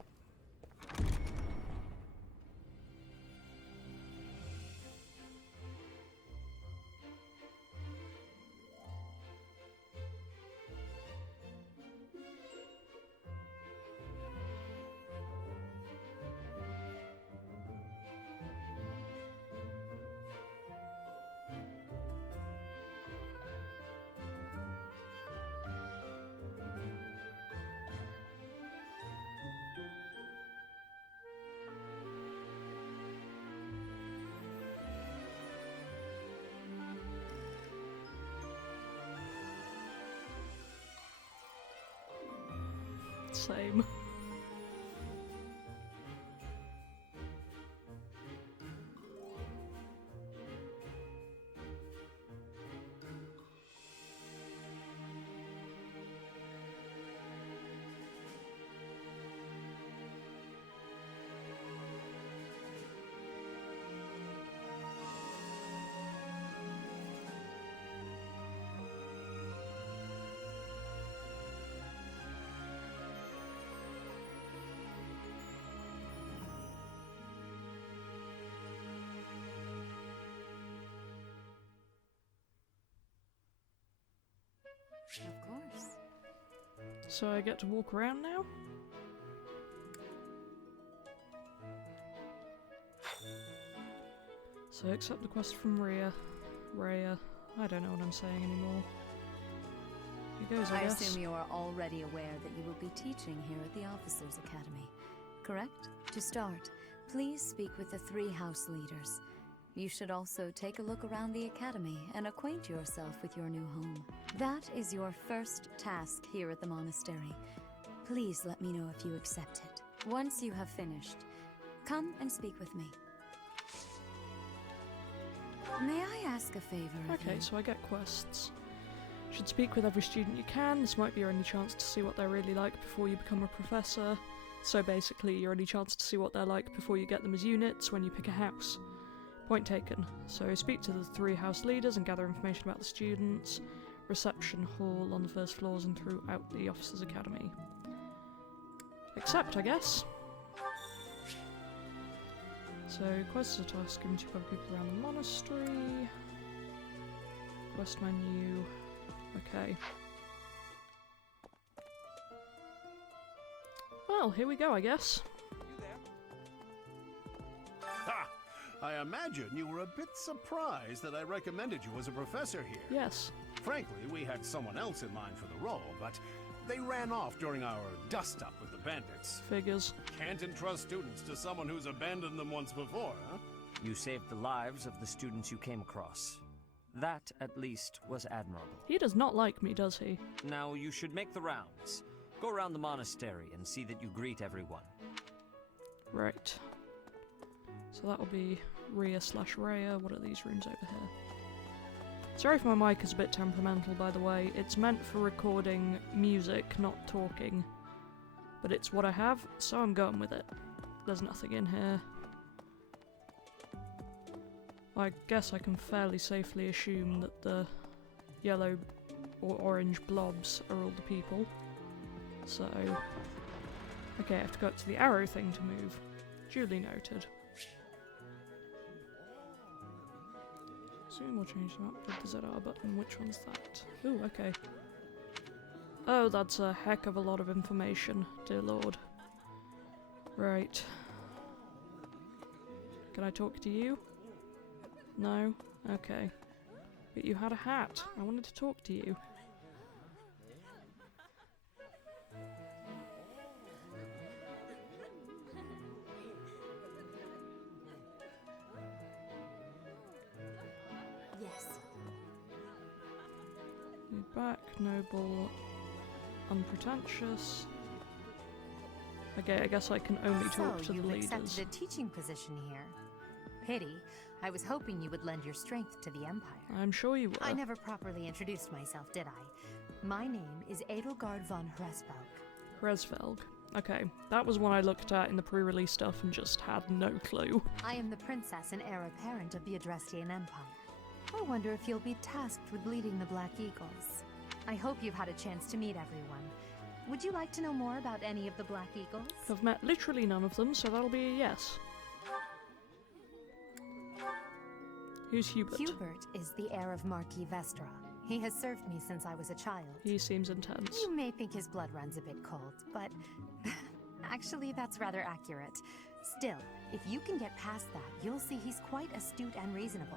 Same. Of course. So I get to walk around now? So accept the quest from Rhea. I don't know what I'm saying anymore. Here goes, I guess. assume you are already aware that you will be teaching here at the Officers' Academy, correct? To start, please speak with the 3 house leaders. You should also take a look around the academy and acquaint yourself with your new home. That is your first task here at the monastery. Please let me know if you accept it. Once you have finished, come and speak with me. May I ask a favor of Okay, you? so I get quests. Should speak with every student you can. This might be your only chance to see what they're really like before you become a professor. So basically, your only chance to see what they're like before you get them as units when you pick a house. Point taken. So speak to the 3 house leaders and gather information about the students. Reception hall on the first floors and throughout the officers' academy. Accept, I guess. So quests are tasks given to other people around the monastery. Quest menu. Okay. Well, here we go, I guess. Ha! I imagine you were a bit surprised that I recommended you as a professor here. Yes. Frankly, we had someone else in mind for the role, but they ran off during our dust-up with the bandits. Figures. Can't entrust students to someone who's abandoned them once before, huh? You saved the lives of the students you came across. That, at least, was admirable. He does not like me, does he? Now you should make the rounds. Go around the monastery and see that you greet everyone. Right. So that'll be Rhea/Rhea. What are these rooms over here? Sorry if my mic is a bit temperamental, by the way. It's meant for recording music, not talking. But it's what I have, so I'm going with it. There's nothing in here. I guess I can fairly safely assume that the yellow or orange blobs are all the people. So... okay, I have to go up to the arrow thing to move. Duly noted. Soon we'll change them up with the ZR button. Which one's that? Ooh, okay. Oh, that's a heck of a lot of information, dear lord. Right. Can I talk to you? No? Okay. But you had a hat. I wanted to talk to you. Yes. You're back, noble, unpretentious. Okay, I guess I can only talk to the you've leaders. accepted a teaching position here. Pity. I was hoping you would lend your strength to the Empire. I'm sure you were. I never properly introduced myself, did I? My name is Edelgard von Hresvelg. Hresvelg. Okay, that was one I looked at in the pre-release stuff and just had no clue. I am the princess and heir apparent of the Adrestian Empire. I wonder if you'll be tasked with leading the Black Eagles. I hope you've had a chance to meet everyone. Would you like to know more about any of the Black Eagles? I've met literally none of them, so that'll be a yes. Who's Hubert? Hubert is the heir of Marquis Vestra. He has served me since I was a child. He seems intense. You may think his blood runs a bit cold, but actually that's rather accurate. Still, if you can get past that, you'll see he's quite astute and reasonable.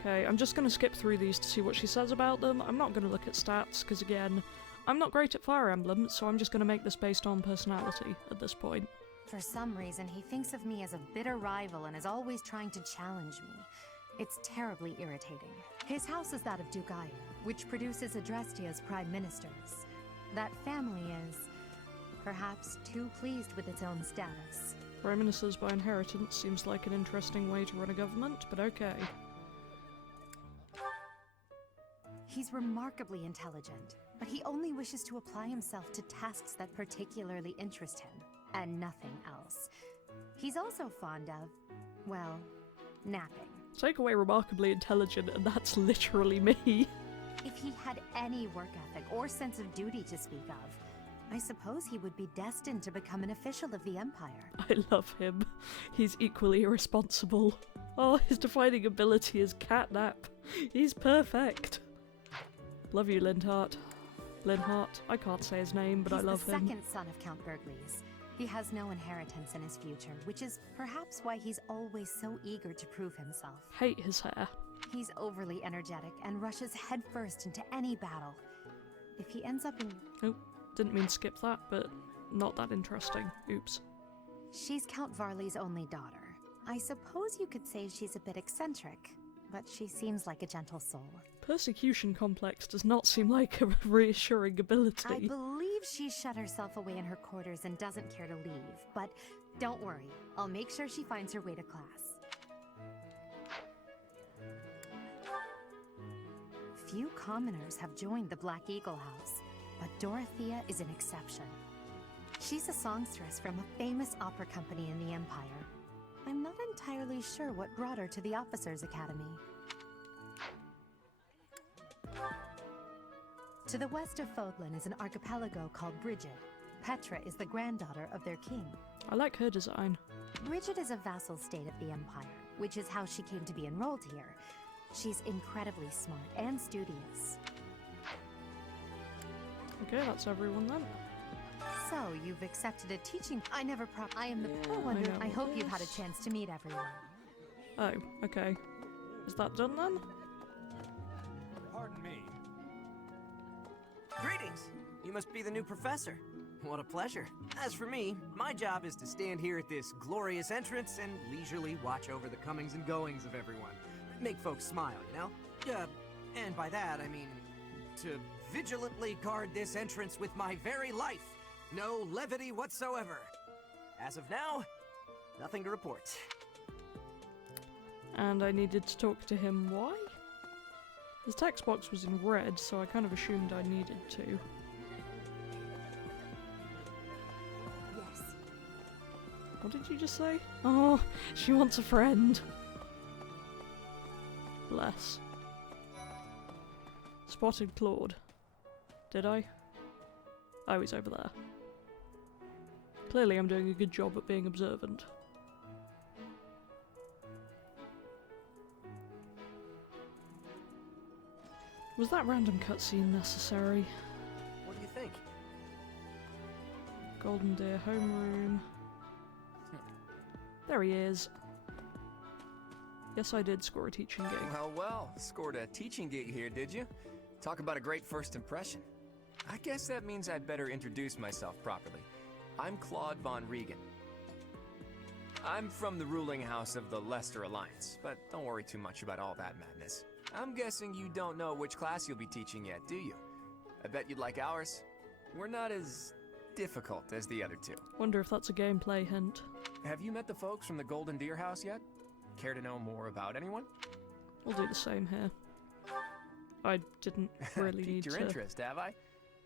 Okay, I'm just going to skip through these to see what she says about them. I'm not going to look at stats, because again, I'm not great at Fire Emblem, so I'm just going to make this based on personality at this point. For some reason, he thinks of me as a bitter rival and is always trying to challenge me. It's terribly irritating. His house is that of Duke Ire, which produces Adrestia's prime ministers. That family is, perhaps, too pleased with its own status. Prime ministers by inheritance seems like an interesting way to run a government, but okay. He's remarkably intelligent, but he only wishes to apply himself to tasks that particularly interest him, and nothing else. He's also fond of, well, napping. Take away remarkably intelligent, and that's literally me. If he had any work ethic or sense of duty to speak of, I suppose he would be destined to become an official of the Empire. I love him. He's equally irresponsible. Oh, his defining ability is catnap. He's perfect. Love you, Linhart. Linhart. I can't say his name, but I love him. He's the second son of Count Burgles. He has no inheritance in his future, which is perhaps why he's always so eager to prove himself. Hate his hair. He's overly energetic and rushes headfirst into any battle. If he ends up in... Oh, didn't mean to skip that, but not that interesting. Oops. She's Count Varley's only daughter. I suppose you could say she's a bit eccentric, but she seems like a gentle soul. Persecution complex does not seem like a reassuring ability. I believe she shut herself away in her quarters and doesn't care to leave, but don't worry, I'll make sure she finds her way to class. Few commoners have joined the Black Eagle House, but Dorothea is an exception. She's a songstress from a famous opera company in the Empire. I'm not entirely sure what brought her to the Officers' Academy. To the west of Fodlan is an archipelago called Brigid. Petra is the granddaughter of their king. I like her design. Brigid is a vassal state of the Empire, which is how she came to be enrolled here. She's incredibly smart and studious. Okay, that's everyone then. So, you've accepted a teaching... I am the poor one. I hope you've had a chance to meet everyone. Oh, okay. Is that done then? Pardon me. Greetings! You must be the new professor. What a pleasure. As for me, my job is to stand here at this glorious entrance and leisurely watch over the comings and goings of everyone. Make folks smile, you know? And by that, I mean to vigilantly guard this entrance with my very life. No levity whatsoever. As of now, nothing to report. And I needed to talk to him. Why? His text box was in red, so I kind of assumed I needed to. Yes. What did you just say? Oh, she wants a friend. Bless. Spotted Claude. Did I? Oh, he's over there. Clearly I'm doing a good job at being observant. Was that random cutscene necessary? What do you think? Golden Deer homeroom. There he is. Yes, I did score a teaching gig. Well, well, scored a teaching gig here, did you? Talk about a great first impression. I guess that means I'd better introduce myself properly. I'm Claude von Regan. I'm from the ruling house of the Leicester Alliance, but don't worry too much about all that madness. I'm guessing you don't know which class you'll be teaching yet, do you? I bet you'd like ours. We're not as difficult as the other two. Wonder if that's a gameplay hint. Have you met the folks from the Golden Deer House yet? Care to know more about anyone? We'll do the same here. I didn't really need Piqued your interest, have I?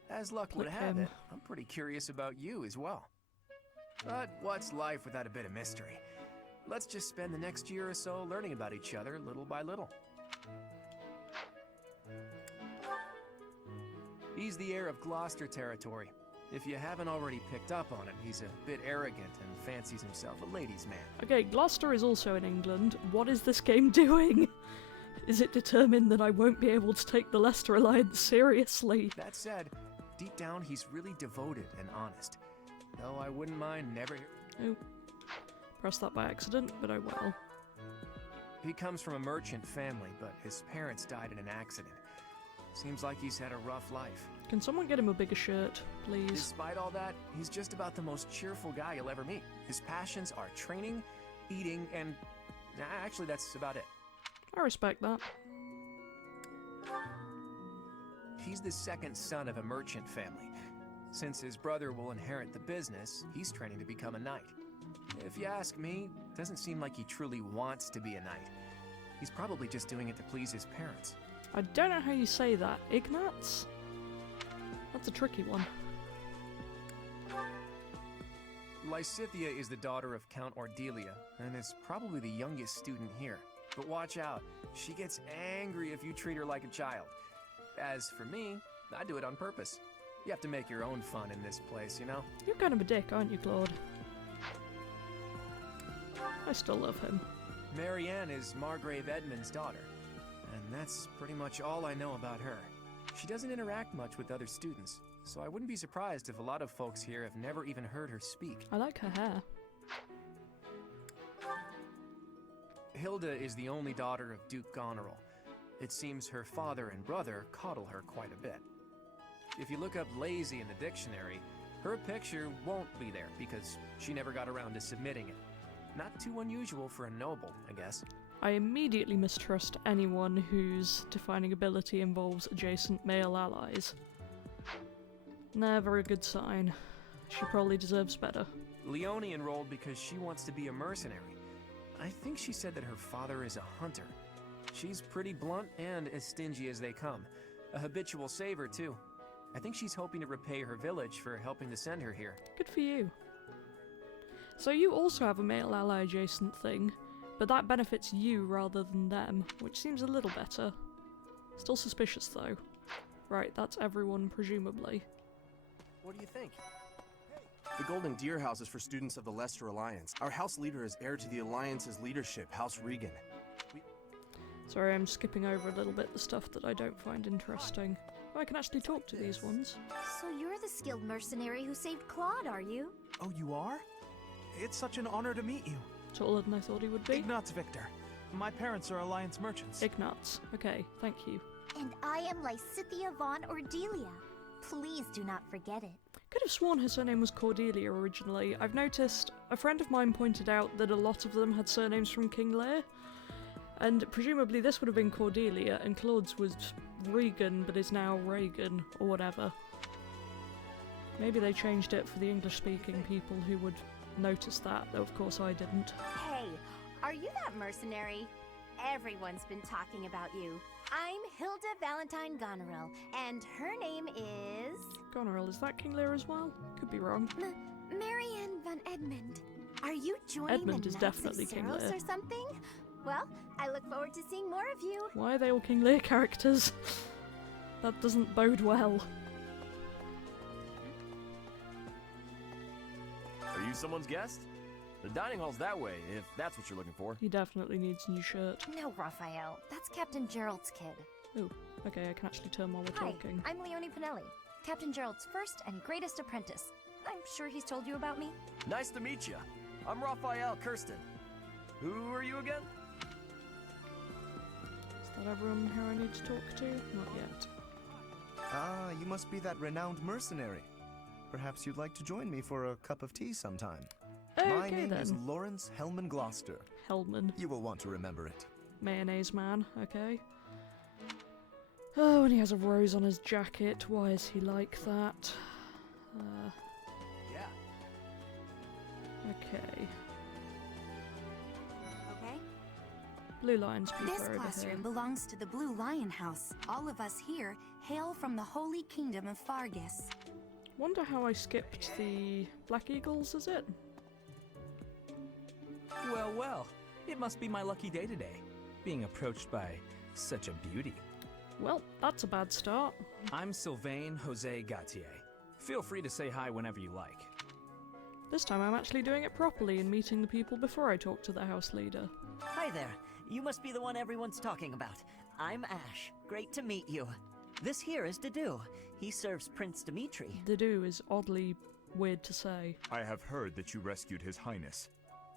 As luck would pick have him. it, I'm pretty curious about you as well. But what's life without a bit of mystery? Let's just spend the next year or so learning about each other little by little. He's the heir of Gloucester territory. If you haven't already picked up on it, he's a bit arrogant and fancies himself a ladies' man. Okay, Gloucester is also in England. What is this game doing? Is it determined that I won't be able to take the Leicester Alliance seriously? That said, deep down he's really devoted and honest. Though I wouldn't mind never... Oh, pressed that by accident, but oh well. He comes from a merchant family, but his parents died in an accident. Seems like he's had a rough life. Can someone get him a bigger shirt, please? Despite all that, he's just about the most cheerful guy you'll ever meet. His passions are training, eating, and... actually, that's about it. I respect that. He's the second son of a merchant family. Since his brother will inherit the business, he's training to become a knight. If you ask me, it doesn't seem like he truly wants to be a knight. He's probably just doing it to please his parents. I don't know how you say that. Ignatz? That's a tricky one. Lysithea is the daughter of Count Ordelia, and is probably the youngest student here. But watch out, she gets angry if you treat her like a child. As for me, I do it on purpose. You have to make your own fun in this place, you know? You're kind of a dick, aren't you, Claude? I still love him. Marianne is Margrave Edmund's daughter, and that's pretty much all I know about her. She doesn't interact much with other students, so I wouldn't be surprised if a lot of folks here have never even heard her speak. I like her hair. Hilda is the only daughter of Duke Goneril. It seems her father and brother coddle her quite a bit. If you look up lazy in the dictionary, her picture won't be there because she never got around to submitting it. Not too unusual for a noble, I guess. I immediately mistrust anyone whose defining ability involves adjacent male allies. Never a good sign. She probably deserves better. Leone enrolled because she wants to be a mercenary. I think she said that her father is a hunter. She's pretty blunt and as stingy as they come. A habitual saver, too. I think she's hoping to repay her village for helping to send her here. Good for you. So you also have a male ally adjacent thing, but that benefits you rather than them, which seems a little better. Still suspicious though. Right, that's everyone presumably. What do you think? The Golden Deer House is for students of the Leicester Alliance. Our house leader is heir to the Alliance's leadership, House Regan. Sorry, I'm skipping over a little bit the stuff that I don't find interesting. Oh, I can actually talk to these ones. So you're the skilled mercenary who saved Claude, are you? Oh, you are? It's such an honor to meet you. Taller than I thought he would be. Ignatz Victor. My parents are Alliance merchants. Ignatz. Okay, thank you. And I am Lysithia von Ordelia. Please do not forget it. Could have sworn her surname was Cordelia originally. I've noticed a friend of mine pointed out that a lot of them had surnames from King Lear, and presumably this would have been Cordelia, and Claude's was Regan, but is now Reagan, or whatever. Maybe they changed it for the English-speaking people who would notice that, though of course I didn't. Hey, are you that mercenary? Everyone's been talking about you. I'm Hilda Valentine Goneril, and her name is... Goneril, is that King Lear as well? Could be wrong. Marianne van Edmund. Are you joining Edmund the is Knights definitely of King Ceros Lear. or something? Well, I look forward to seeing more of you. Why are they all King Lear characters? That doesn't bode well. Are you someone's guest? The dining hall's that way, if that's what you're looking for. He definitely needs a new shirt. No, Raphael. That's Captain Gerald's kid. Ooh, okay, I can actually turn while we're Hi, talking. I'm Leone Pinelli, Captain Gerald's first and greatest apprentice. I'm sure he's told you about me. Nice to meet you. I'm Raphael Kirsten. Who are you again? Is that everyone here I need to talk to? Not yet. Ah, you must be that renowned mercenary. Perhaps you'd like to join me for a cup of tea sometime. My name is Lawrence Hellman Gloucester. Hellman. You will want to remember it. Mayonnaise man, okay. Oh, and he has a rose on his jacket. Why is he like that? Yeah. Okay. Okay. Blue Lion's people This are over here. classroom belongs to the Blue Lion House. All of us here hail from the Holy Kingdom of Fargus. Wonder how I skipped the Black Eagles, is it? Well, well, it must be my lucky day today, being approached by such a beauty. Well, that's a bad start. I'm Sylvain Jose Gautier. Feel free to say hi whenever you like. This time I'm actually doing it properly and meeting the people before I talk to the house leader. Hi there. You must be the one everyone's talking about. I'm Ash. Great to meet you. This here is Dedu. He serves Prince Dimitri. Dedu is oddly weird to say. I have heard that you rescued His Highness.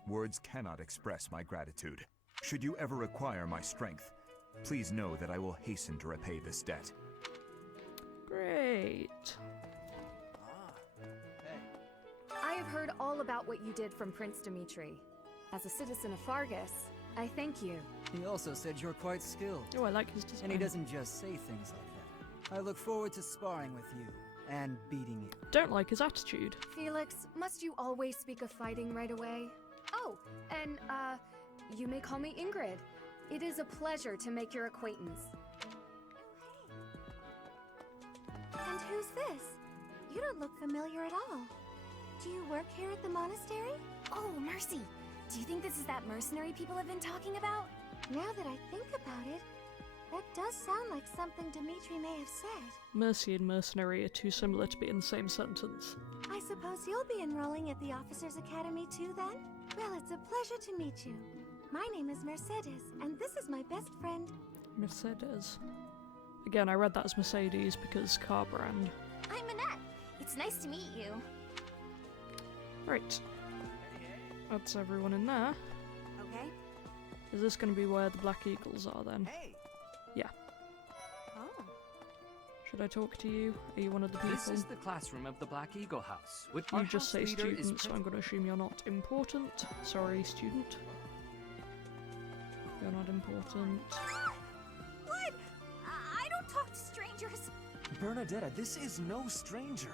Words cannot express my gratitude. Should you ever require my strength, please know that I will hasten to repay this debt. Great. I have heard all about what you did from Prince Dimitri. As a citizen of Fargus, I thank you. He also said you're quite skilled. Oh, I like his design. And he doesn't just say things like that. I look forward to sparring with you and beating you. Don't like his attitude. Felix, must you always speak of fighting right away? Oh, and, you may call me Ingrid. It is a pleasure to make your acquaintance. And who's this? You don't look familiar at all. Do you work here at the monastery? Oh, mercy! Do you think this is that mercenary people have been talking about? Now that I think about it, that does sound like something Dimitri may have said. Mercy and mercenary are too similar to be in the same sentence. I suppose you'll be enrolling at the Officers' Academy too, then? Well, it's a pleasure to meet you. My name is Mercedes, and this is my best friend. Mercedes. Again, I read that as Mercedes because car brand. I'm Annette. It's nice to meet you. Right. That's everyone in there. Okay. Is this going to be where the Black Eagles are then? Hey. Yeah. Oh. Should I talk to you? Are you one of the people? This is the classroom of the Black Eagle House. With You just say student, so I'm going to assume you're not important. Sorry, student. You're not important. What? I don't talk to strangers. Bernadetta, this is no stranger.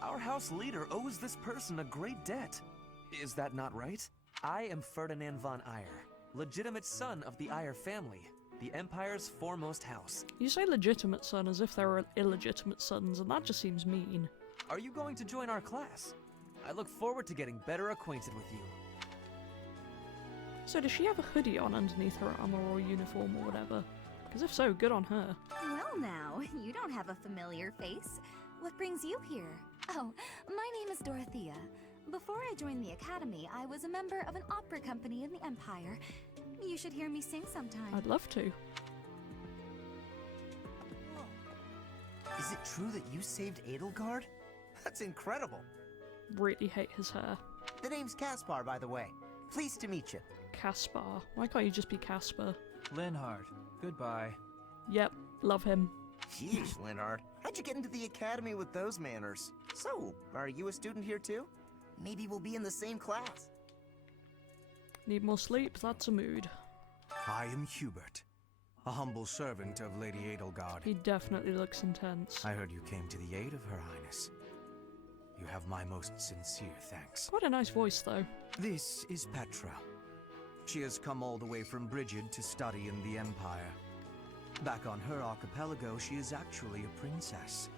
Our house leader owes this person a great debt. Is that not right? I am Ferdinand von Eyre, legitimate son of the Eyre family, the Empire's foremost house. You say legitimate son as if there are illegitimate sons, and that just seems mean. Are you going to join our class? I look forward to getting better acquainted with you. So does she have a hoodie on underneath her armor or uniform or whatever? Because if so, good on her. Well now, you don't have a familiar face. What brings you here? Oh, my name is Dorothea. Before I joined the Academy, I was a member of an opera company in the Empire. You should hear me sing sometime. I'd love to. Is it true that you saved Edelgard? That's incredible. Really hate his hair. The name's Caspar, by the way. Pleased to meet you. Caspar. Why can't you just be Casper? Linhart, goodbye. Yep, love him. Jeez, Linhart. How'd you get into the academy with those manners? So, are you a student here too? Maybe we'll be in the same class. Need more sleep? That's a mood. I am Hubert, a humble servant of Lady Edelgard. He definitely looks intense. I heard you came to the aid of Her Highness. You have my most sincere thanks. Quite a nice voice, though. This is Petra. She has come all the way from Brigid to study in the Empire. Back on her archipelago, she is actually a princess.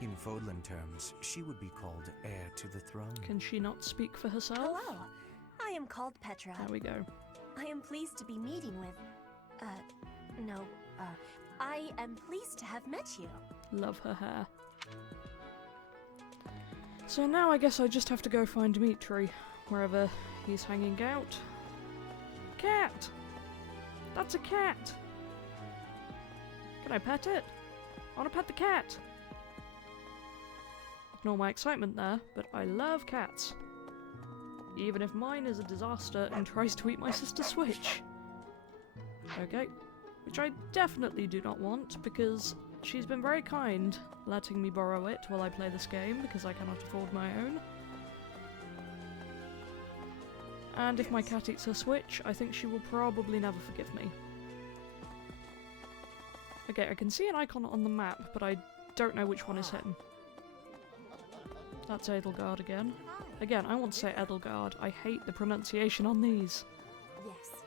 In Fodlan terms, she would be called heir to the throne. Can she not speak for herself? Hello, I am called Petra. There we go. I am pleased to be meeting with... I am pleased to have met you. Love her hair. So now I guess I just have to go find Dimitri, wherever he's hanging out. Cat! That's a cat! Can I pet it? I want to pet the cat! Ignore my excitement there, but I love cats. Even if mine is a disaster and tries to eat my sister's Switch. Okay, which I definitely do not want, because she's been very kind, letting me borrow it while I play this game, because I cannot afford my own. And if my cat eats her Switch, I think she will probably never forgive me. Okay, I can see an icon on the map, but I don't know which one is him. That's Edelgard again. Again, I want to say Edelgard. I hate the pronunciation on these. Yes.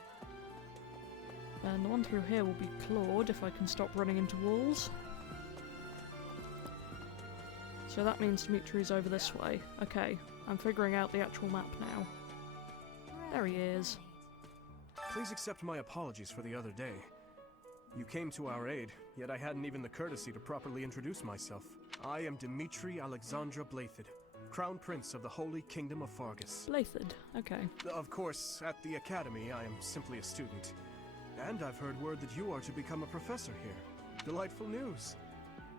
And the one through here will be Claude, if I can stop running into walls. So that means Dimitri's over this way. Okay, I'm figuring out the actual map now. There he is. Please accept my apologies for the other day. You came to our aid, yet I hadn't even the courtesy to properly introduce myself. I am Dimitri Alexandra Blathid, Crown Prince of the Holy Kingdom of Fargus. Blathid, okay. Of course, at the Academy, I am simply a student. And I've heard word that you are to become a professor here. Delightful news.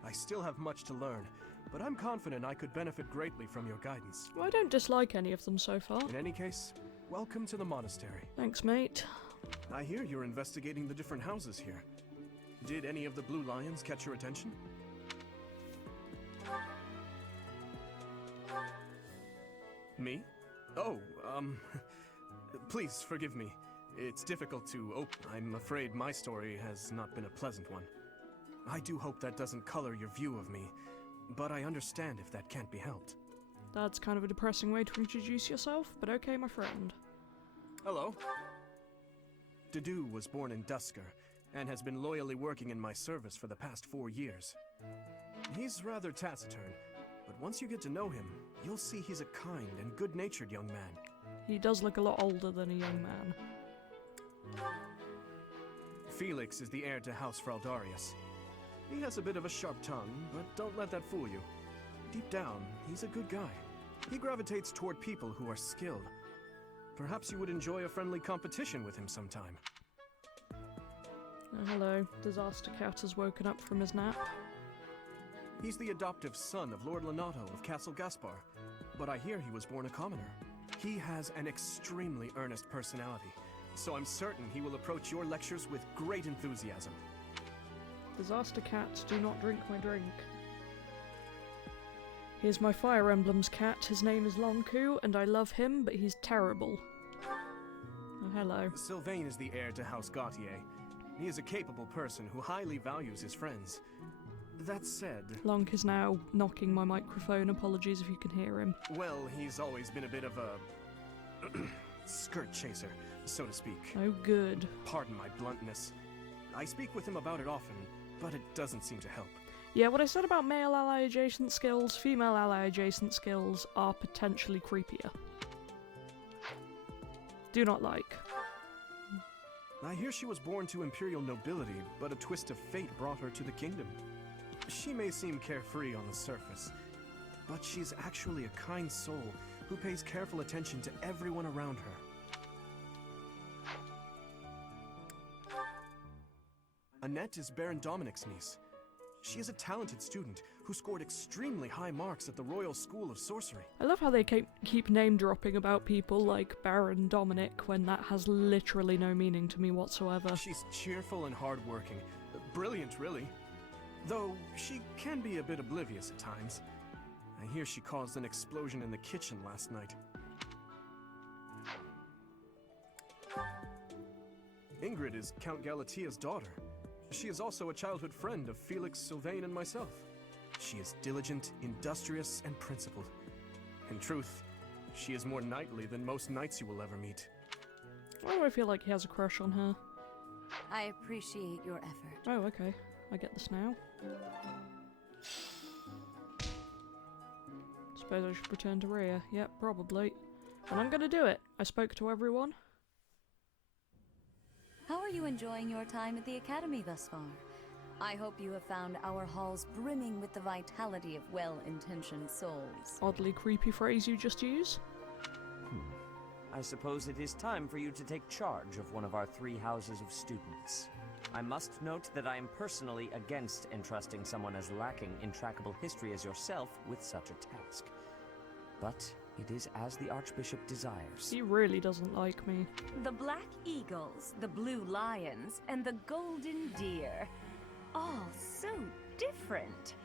I still have much to learn, but I'm confident I could benefit greatly from your guidance. Well, I don't dislike any of them so far. In any case, welcome to the monastery. Thanks, mate. I hear you're investigating the different houses here. Did any of the Blue Lions catch your attention? Me? Oh, please forgive me. It's difficult to open. I'm afraid my story has not been a pleasant one. I do hope that doesn't color your view of me, but I understand if that can't be helped. That's kind of a depressing way to introduce yourself, but okay, my friend. Hello. Dedu was born in Dusker, and has been loyally working in my service for the past 4 years. He's rather taciturn, but once you get to know him, you'll see he's a kind and good-natured young man. He does look a lot older than a young man. Felix is the heir to House Fraldarius. He has a bit of a sharp tongue, but don't let that fool you. Deep down, he's a good guy. He gravitates toward people who are skilled. Perhaps you would enjoy a friendly competition with him sometime. Oh, hello. Disaster Cat has woken up from his nap. He's the adoptive son of Lord Lenato of Castle Gaspar, but I hear he was born a commoner. He has an extremely earnest personality, so I'm certain he will approach your lectures with great enthusiasm. Disaster cats do not drink my drink. Here's my Fire Emblem's cat. His name is Lonku, and I love him, but he's terrible. Oh, hello. Sylvain is the heir to House Gautier. He is a capable person who highly values his friends. That said... Lonk is now knocking my microphone. Apologies if you can hear him. Well, he's always been a bit of a... skirt chaser, so to speak. Oh, good. Pardon my bluntness. I speak with him about it often, but it doesn't seem to help. Yeah, what I said about male ally adjacent skills, female ally adjacent skills are potentially creepier. Do not like. I hear she was born to imperial nobility, but a twist of fate brought her to the kingdom. She may seem carefree on the surface, but she's actually a kind soul who pays careful attention to everyone around her. Annette is Baron Dominic's niece. She is a talented student who scored extremely high marks at the Royal School of Sorcery. I love how they keep name-dropping about people like Baron Dominic when that has literally no meaning to me whatsoever. She's cheerful and hardworking. Brilliant, really. Though she can be a bit oblivious at times. I hear she caused an explosion in the kitchen last night. Ingrid is Count Galatia's daughter. She is also a childhood friend of Felix, Sylvain, and myself. She is diligent, industrious, and principled. In truth, she is more knightly than most knights you will ever meet. Why do I feel like he has a crush on her? I appreciate your effort. Oh, okay. I get this now. Suppose I should return to Rhea. Yep, probably. And I'm gonna do it. I spoke to everyone. How are you enjoying your time at the Academy thus far? I hope you have found our halls brimming with the vitality of well-intentioned souls. Oddly creepy phrase you just used. I suppose it is time for you to take charge of one of our 3 houses of students. I must note that I am personally against entrusting someone as lacking in trackable history as yourself with such a task. But it is as the Archbishop desires. He really doesn't like me. The Black Eagles, the Blue Lions, and the Golden Deer. All so different.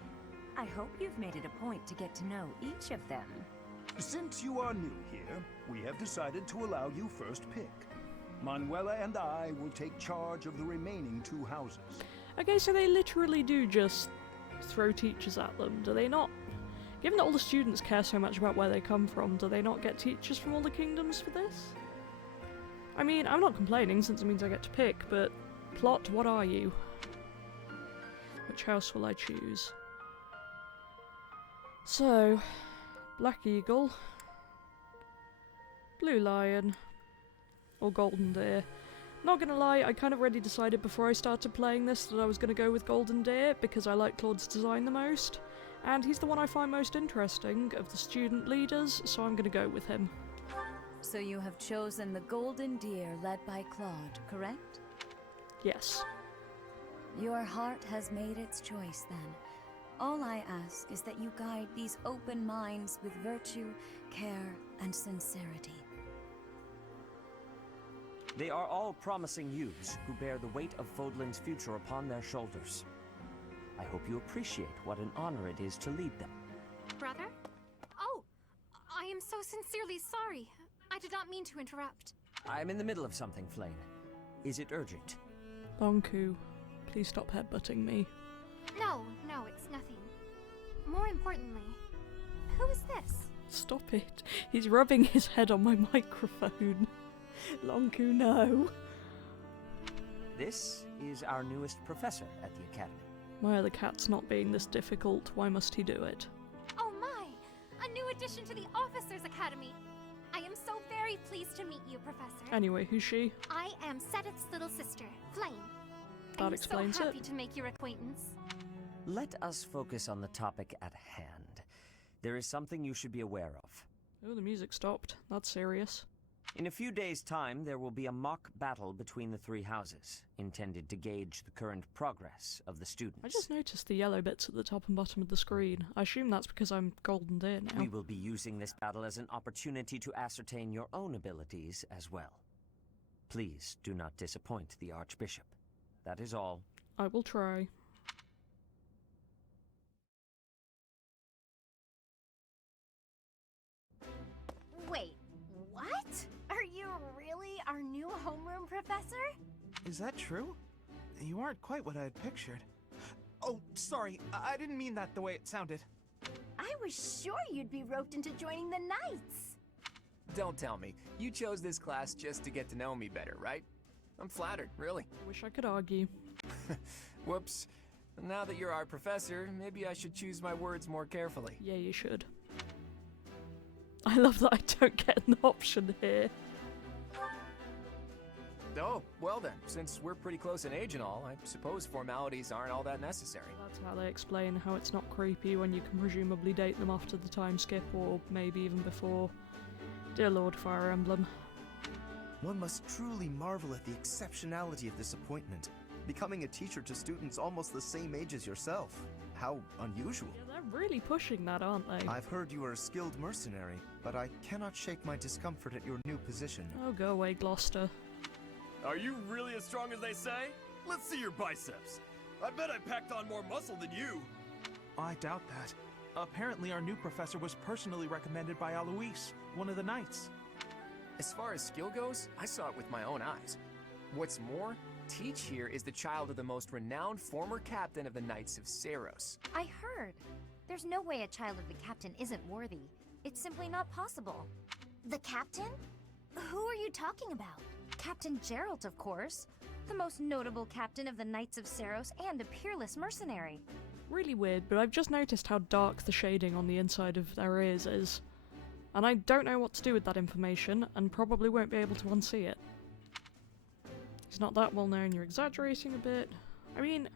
I hope you've made it a point to get to know each of them. Since you are new here, we have decided to allow you first pick. Manuela and I will take charge of the remaining 2 houses. Okay, so they literally do just throw teachers at them, do they not? Given that all the students care so much about where they come from, do they not get teachers from all the kingdoms for this? I mean, I'm not complaining since it means I get to pick, but plot, what are you? Which house will I choose? So, Black Eagle, Blue Lion, or Golden Deer. Not gonna lie, I kind of already decided before I started playing this that I was gonna go with Golden Deer because I like Claude's design the most, and he's the one I find most interesting of the student leaders, so I'm gonna go with him. So you have chosen the Golden Deer led by Claude, correct? Yes. Your heart has made its choice then. All I ask is that you guide these open minds with virtue, care, and sincerity. They are all promising youths who bear the weight of Fodlan's future upon their shoulders. I hope you appreciate what an honor it is to lead them. Brother? Oh, I am so sincerely sorry. I did not mean to interrupt. I'm in the middle of something, Flame. Is it urgent? Lonku, please stop headbutting me. No, it's nothing. More importantly, who is this? Stop it. He's rubbing his head on my microphone. Lonku, no. This is our newest professor at the Academy. Why are the cats not being this difficult? Why must he do it? Oh my! A new addition to the Officers Academy! I am so very pleased to meet you, Professor. Anyway, who's she? I am Sedith's little sister, Flame. That explains it. I'm so happy to make your acquaintance. Let us focus on the topic at hand. There is something you should be aware of. Oh, the music stopped. That's serious. In a few days' time, there will be a mock battle between the 3 houses, intended to gauge the current progress of the students. I just noticed the yellow bits at the top and bottom of the screen. I assume that's because I'm Golden Deer now. We will be using this battle as an opportunity to ascertain your own abilities as well. Please do not disappoint the Archbishop. That is all. I will try. Wait, what? Are you really our new homeroom professor? Is that true? You aren't quite what I had pictured. Oh, sorry. I didn't mean that the way it sounded. I was sure you'd be roped into joining the Knights. Don't tell me. You chose this class just to get to know me better, right? I'm flattered, really. Wish I could argue. Whoops. Now that you're our professor, maybe I should choose my words more carefully. Yeah, you should. I love that I don't get an option here. Oh, well then, since we're pretty close in age and all, I suppose formalities aren't all that necessary. That's how they explain how it's not creepy when you can presumably date them after the time skip, or maybe even before. Dear Lord, Fire Emblem. One must truly marvel at the exceptionality of this appointment. Becoming a teacher to students almost the same age as yourself. How unusual. Yeah, they're really pushing that, aren't they? I've heard you are a skilled mercenary, but I cannot shake my discomfort at your new position. Oh, go away, Gloucester. Are you really as strong as they say? Let's see your biceps. I bet I packed on more muscle than you. I doubt that. Apparently our new professor was personally recommended by Alois, one of the Knights. As far as skill goes, I saw it with my own eyes. What's more, Teach here is the child of the most renowned former captain of the Knights of Seiros. I heard. There's no way a child of the captain isn't worthy. It's simply not possible. The captain? Who are you talking about? Captain Geralt, of course. The most notable captain of the Knights of Seiros and a peerless mercenary. Really weird, but I've just noticed how dark the shading on the inside of their ears is. And I don't know what to do with that information, and probably won't be able to unsee it. He's not that well known, you're exaggerating a bit. I mean...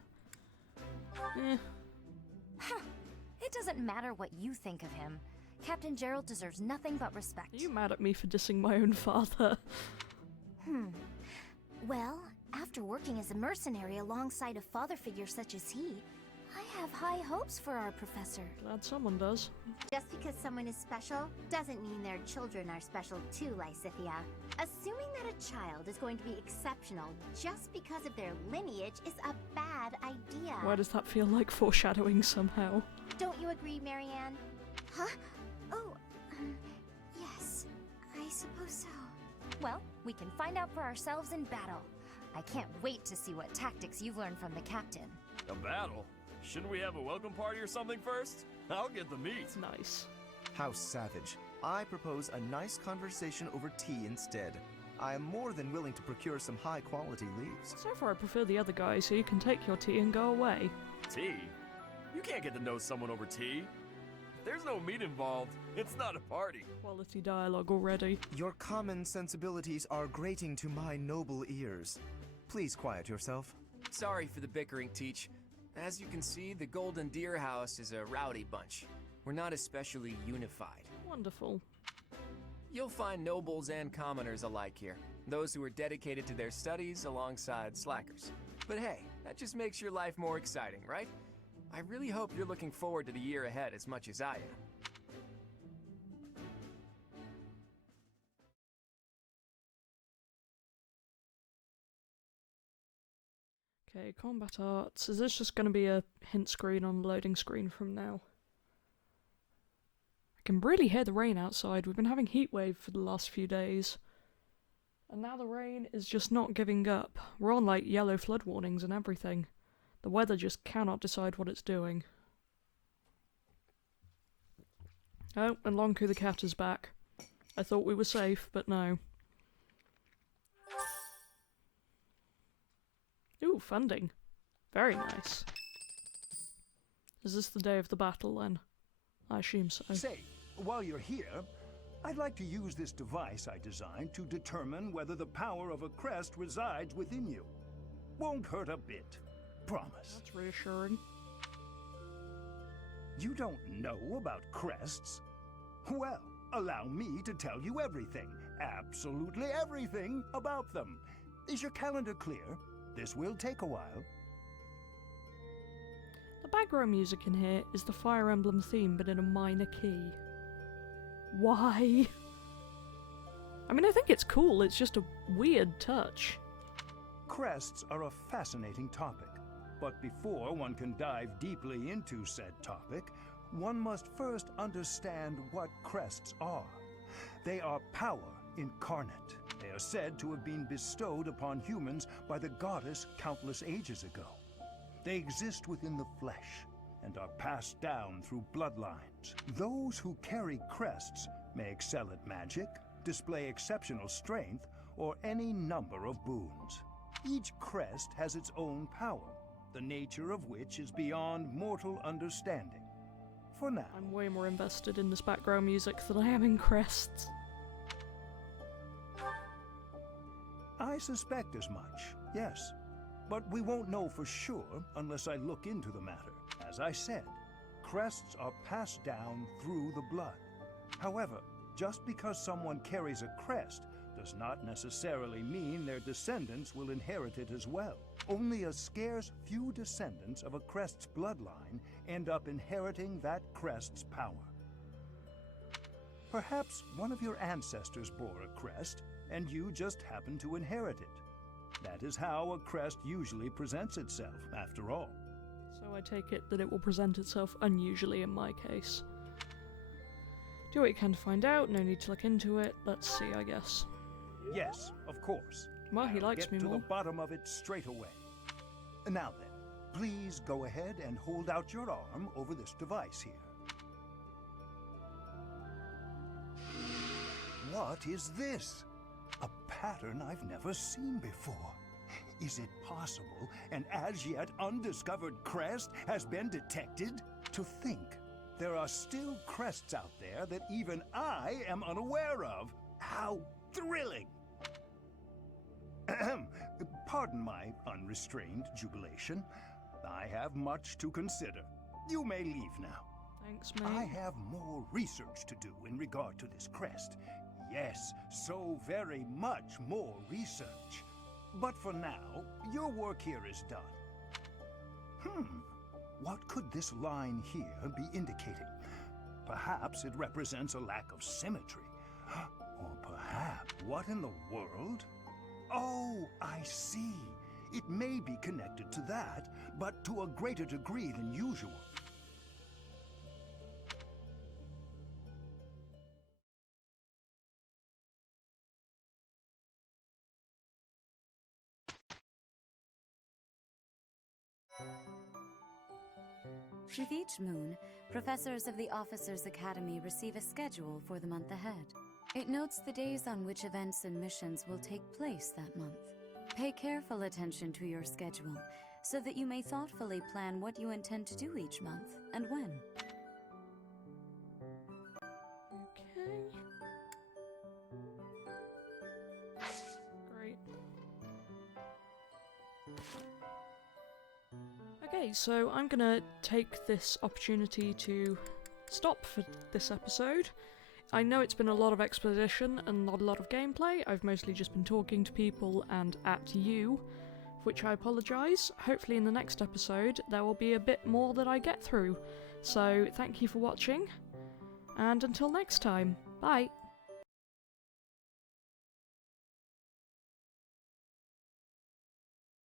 It doesn't matter what you think of him. Captain Geralt deserves nothing but respect. Are you mad at me for dissing my own father? Well, after working as a mercenary alongside a father figure such as he, I have high hopes for our professor. Glad someone does. Just because someone is special doesn't mean their children are special too, Lysithia. Assuming that a child is going to be exceptional just because of their lineage is a bad idea. Why does that feel like foreshadowing somehow? Don't you agree, Marianne? Huh? Oh, yes, I suppose so. Well, we can find out for ourselves in battle. I can't wait to see what tactics you've learned from the captain. A battle? Shouldn't we have a welcome party or something first? I'll get the meat. Nice. How savage. I propose a nice conversation over tea instead. I am more than willing to procure some high-quality leaves. So far I prefer the other guy, so you can take your tea and go away. Tea? You can't get to know someone over tea. If there's no meat involved, it's not a party. Quality dialogue already. Your common sensibilities are grating to my noble ears. Please quiet yourself. Sorry for the bickering, Teach. As you can see, the Golden Deer House is a rowdy bunch. We're not especially unified. Wonderful. You'll find nobles and commoners alike here. Those who are dedicated to their studies alongside slackers. But hey, that just makes your life more exciting, right? I really hope you're looking forward to the year ahead as much as I am. Okay, combat arts. Is this just going to be a hint screen on the loading screen from now? I can really hear the rain outside. We've been having heatwave for the last few days. And now the rain is just not giving up. We're on like yellow flood warnings and everything. The weather just cannot decide what it's doing. Oh, and Lonku the cat is back. I thought we were safe, but no. Ooh, funding. Very nice. Is this the day of the battle, then? I assume so. Say, while you're here, I'd like to use this device I designed to determine whether the power of a crest resides within you. Won't hurt a bit. Promise. That's reassuring. You don't know about crests? Well, allow me to tell you everything, absolutely everything about them. Is your calendar clear? This will take a while. The background music in here is the Fire Emblem theme, but in a minor key. Why? I mean, I think it's cool, it's just a weird touch. Crests are a fascinating topic, but before one can dive deeply into said topic, one must first understand what crests are. They are power incarnate. They are said to have been bestowed upon humans by the goddess countless ages ago. They exist within the flesh and are passed down through bloodlines. Those who carry crests may excel at magic, display exceptional strength, or any number of boons. Each crest has its own power, the nature of which is beyond mortal understanding. For now. I'm way more invested in this background music than I am in crests. I suspect as much, yes. But we won't know for sure unless I look into the matter. As I said, crests are passed down through the blood. However, just because someone carries a crest does not necessarily mean their descendants will inherit it as well. Only a scarce few descendants of a crest's bloodline end up inheriting that crest's power. Perhaps one of your ancestors bore a crest, and you just happen to inherit it. That is how a crest usually presents itself, after all. So I take it that it will present itself unusually in my case. Do what you can to find out, no need to look into it. Let's see, I guess. Yes, of course. Well, he likes me more. Get to the bottom of it straight away. Now then, please go ahead and hold out your arm over this device here. What is this? A pattern I've never seen before. Is it possible an as yet undiscovered crest has been detected? To think there are still crests out there that even I am unaware of. How thrilling! Pardon my unrestrained jubilation. I have much to consider. You may leave now. Thanks, mate. I have more research to do in regard to this crest. Yes, so very much more research. But for now, your work here is done. What could this line here be indicating? Perhaps it represents a lack of symmetry. Or perhaps, what in the world? Oh, I see. It may be connected to that, but to a greater degree than usual. With each moon, professors of the Officers' Academy receive a schedule for the month ahead. It notes the days on which events and missions will take place that month. Pay careful attention to your schedule, so that you may thoughtfully plan what you intend to do each month and when. Okay. Great. Okay, so I'm gonna take this opportunity to stop for this episode. I know it's been a lot of exposition and not a lot of gameplay. I've mostly just been talking to people and at you, for which I apologise. Hopefully in the next episode there will be a bit more that I get through. So thank you for watching, and until next time, bye!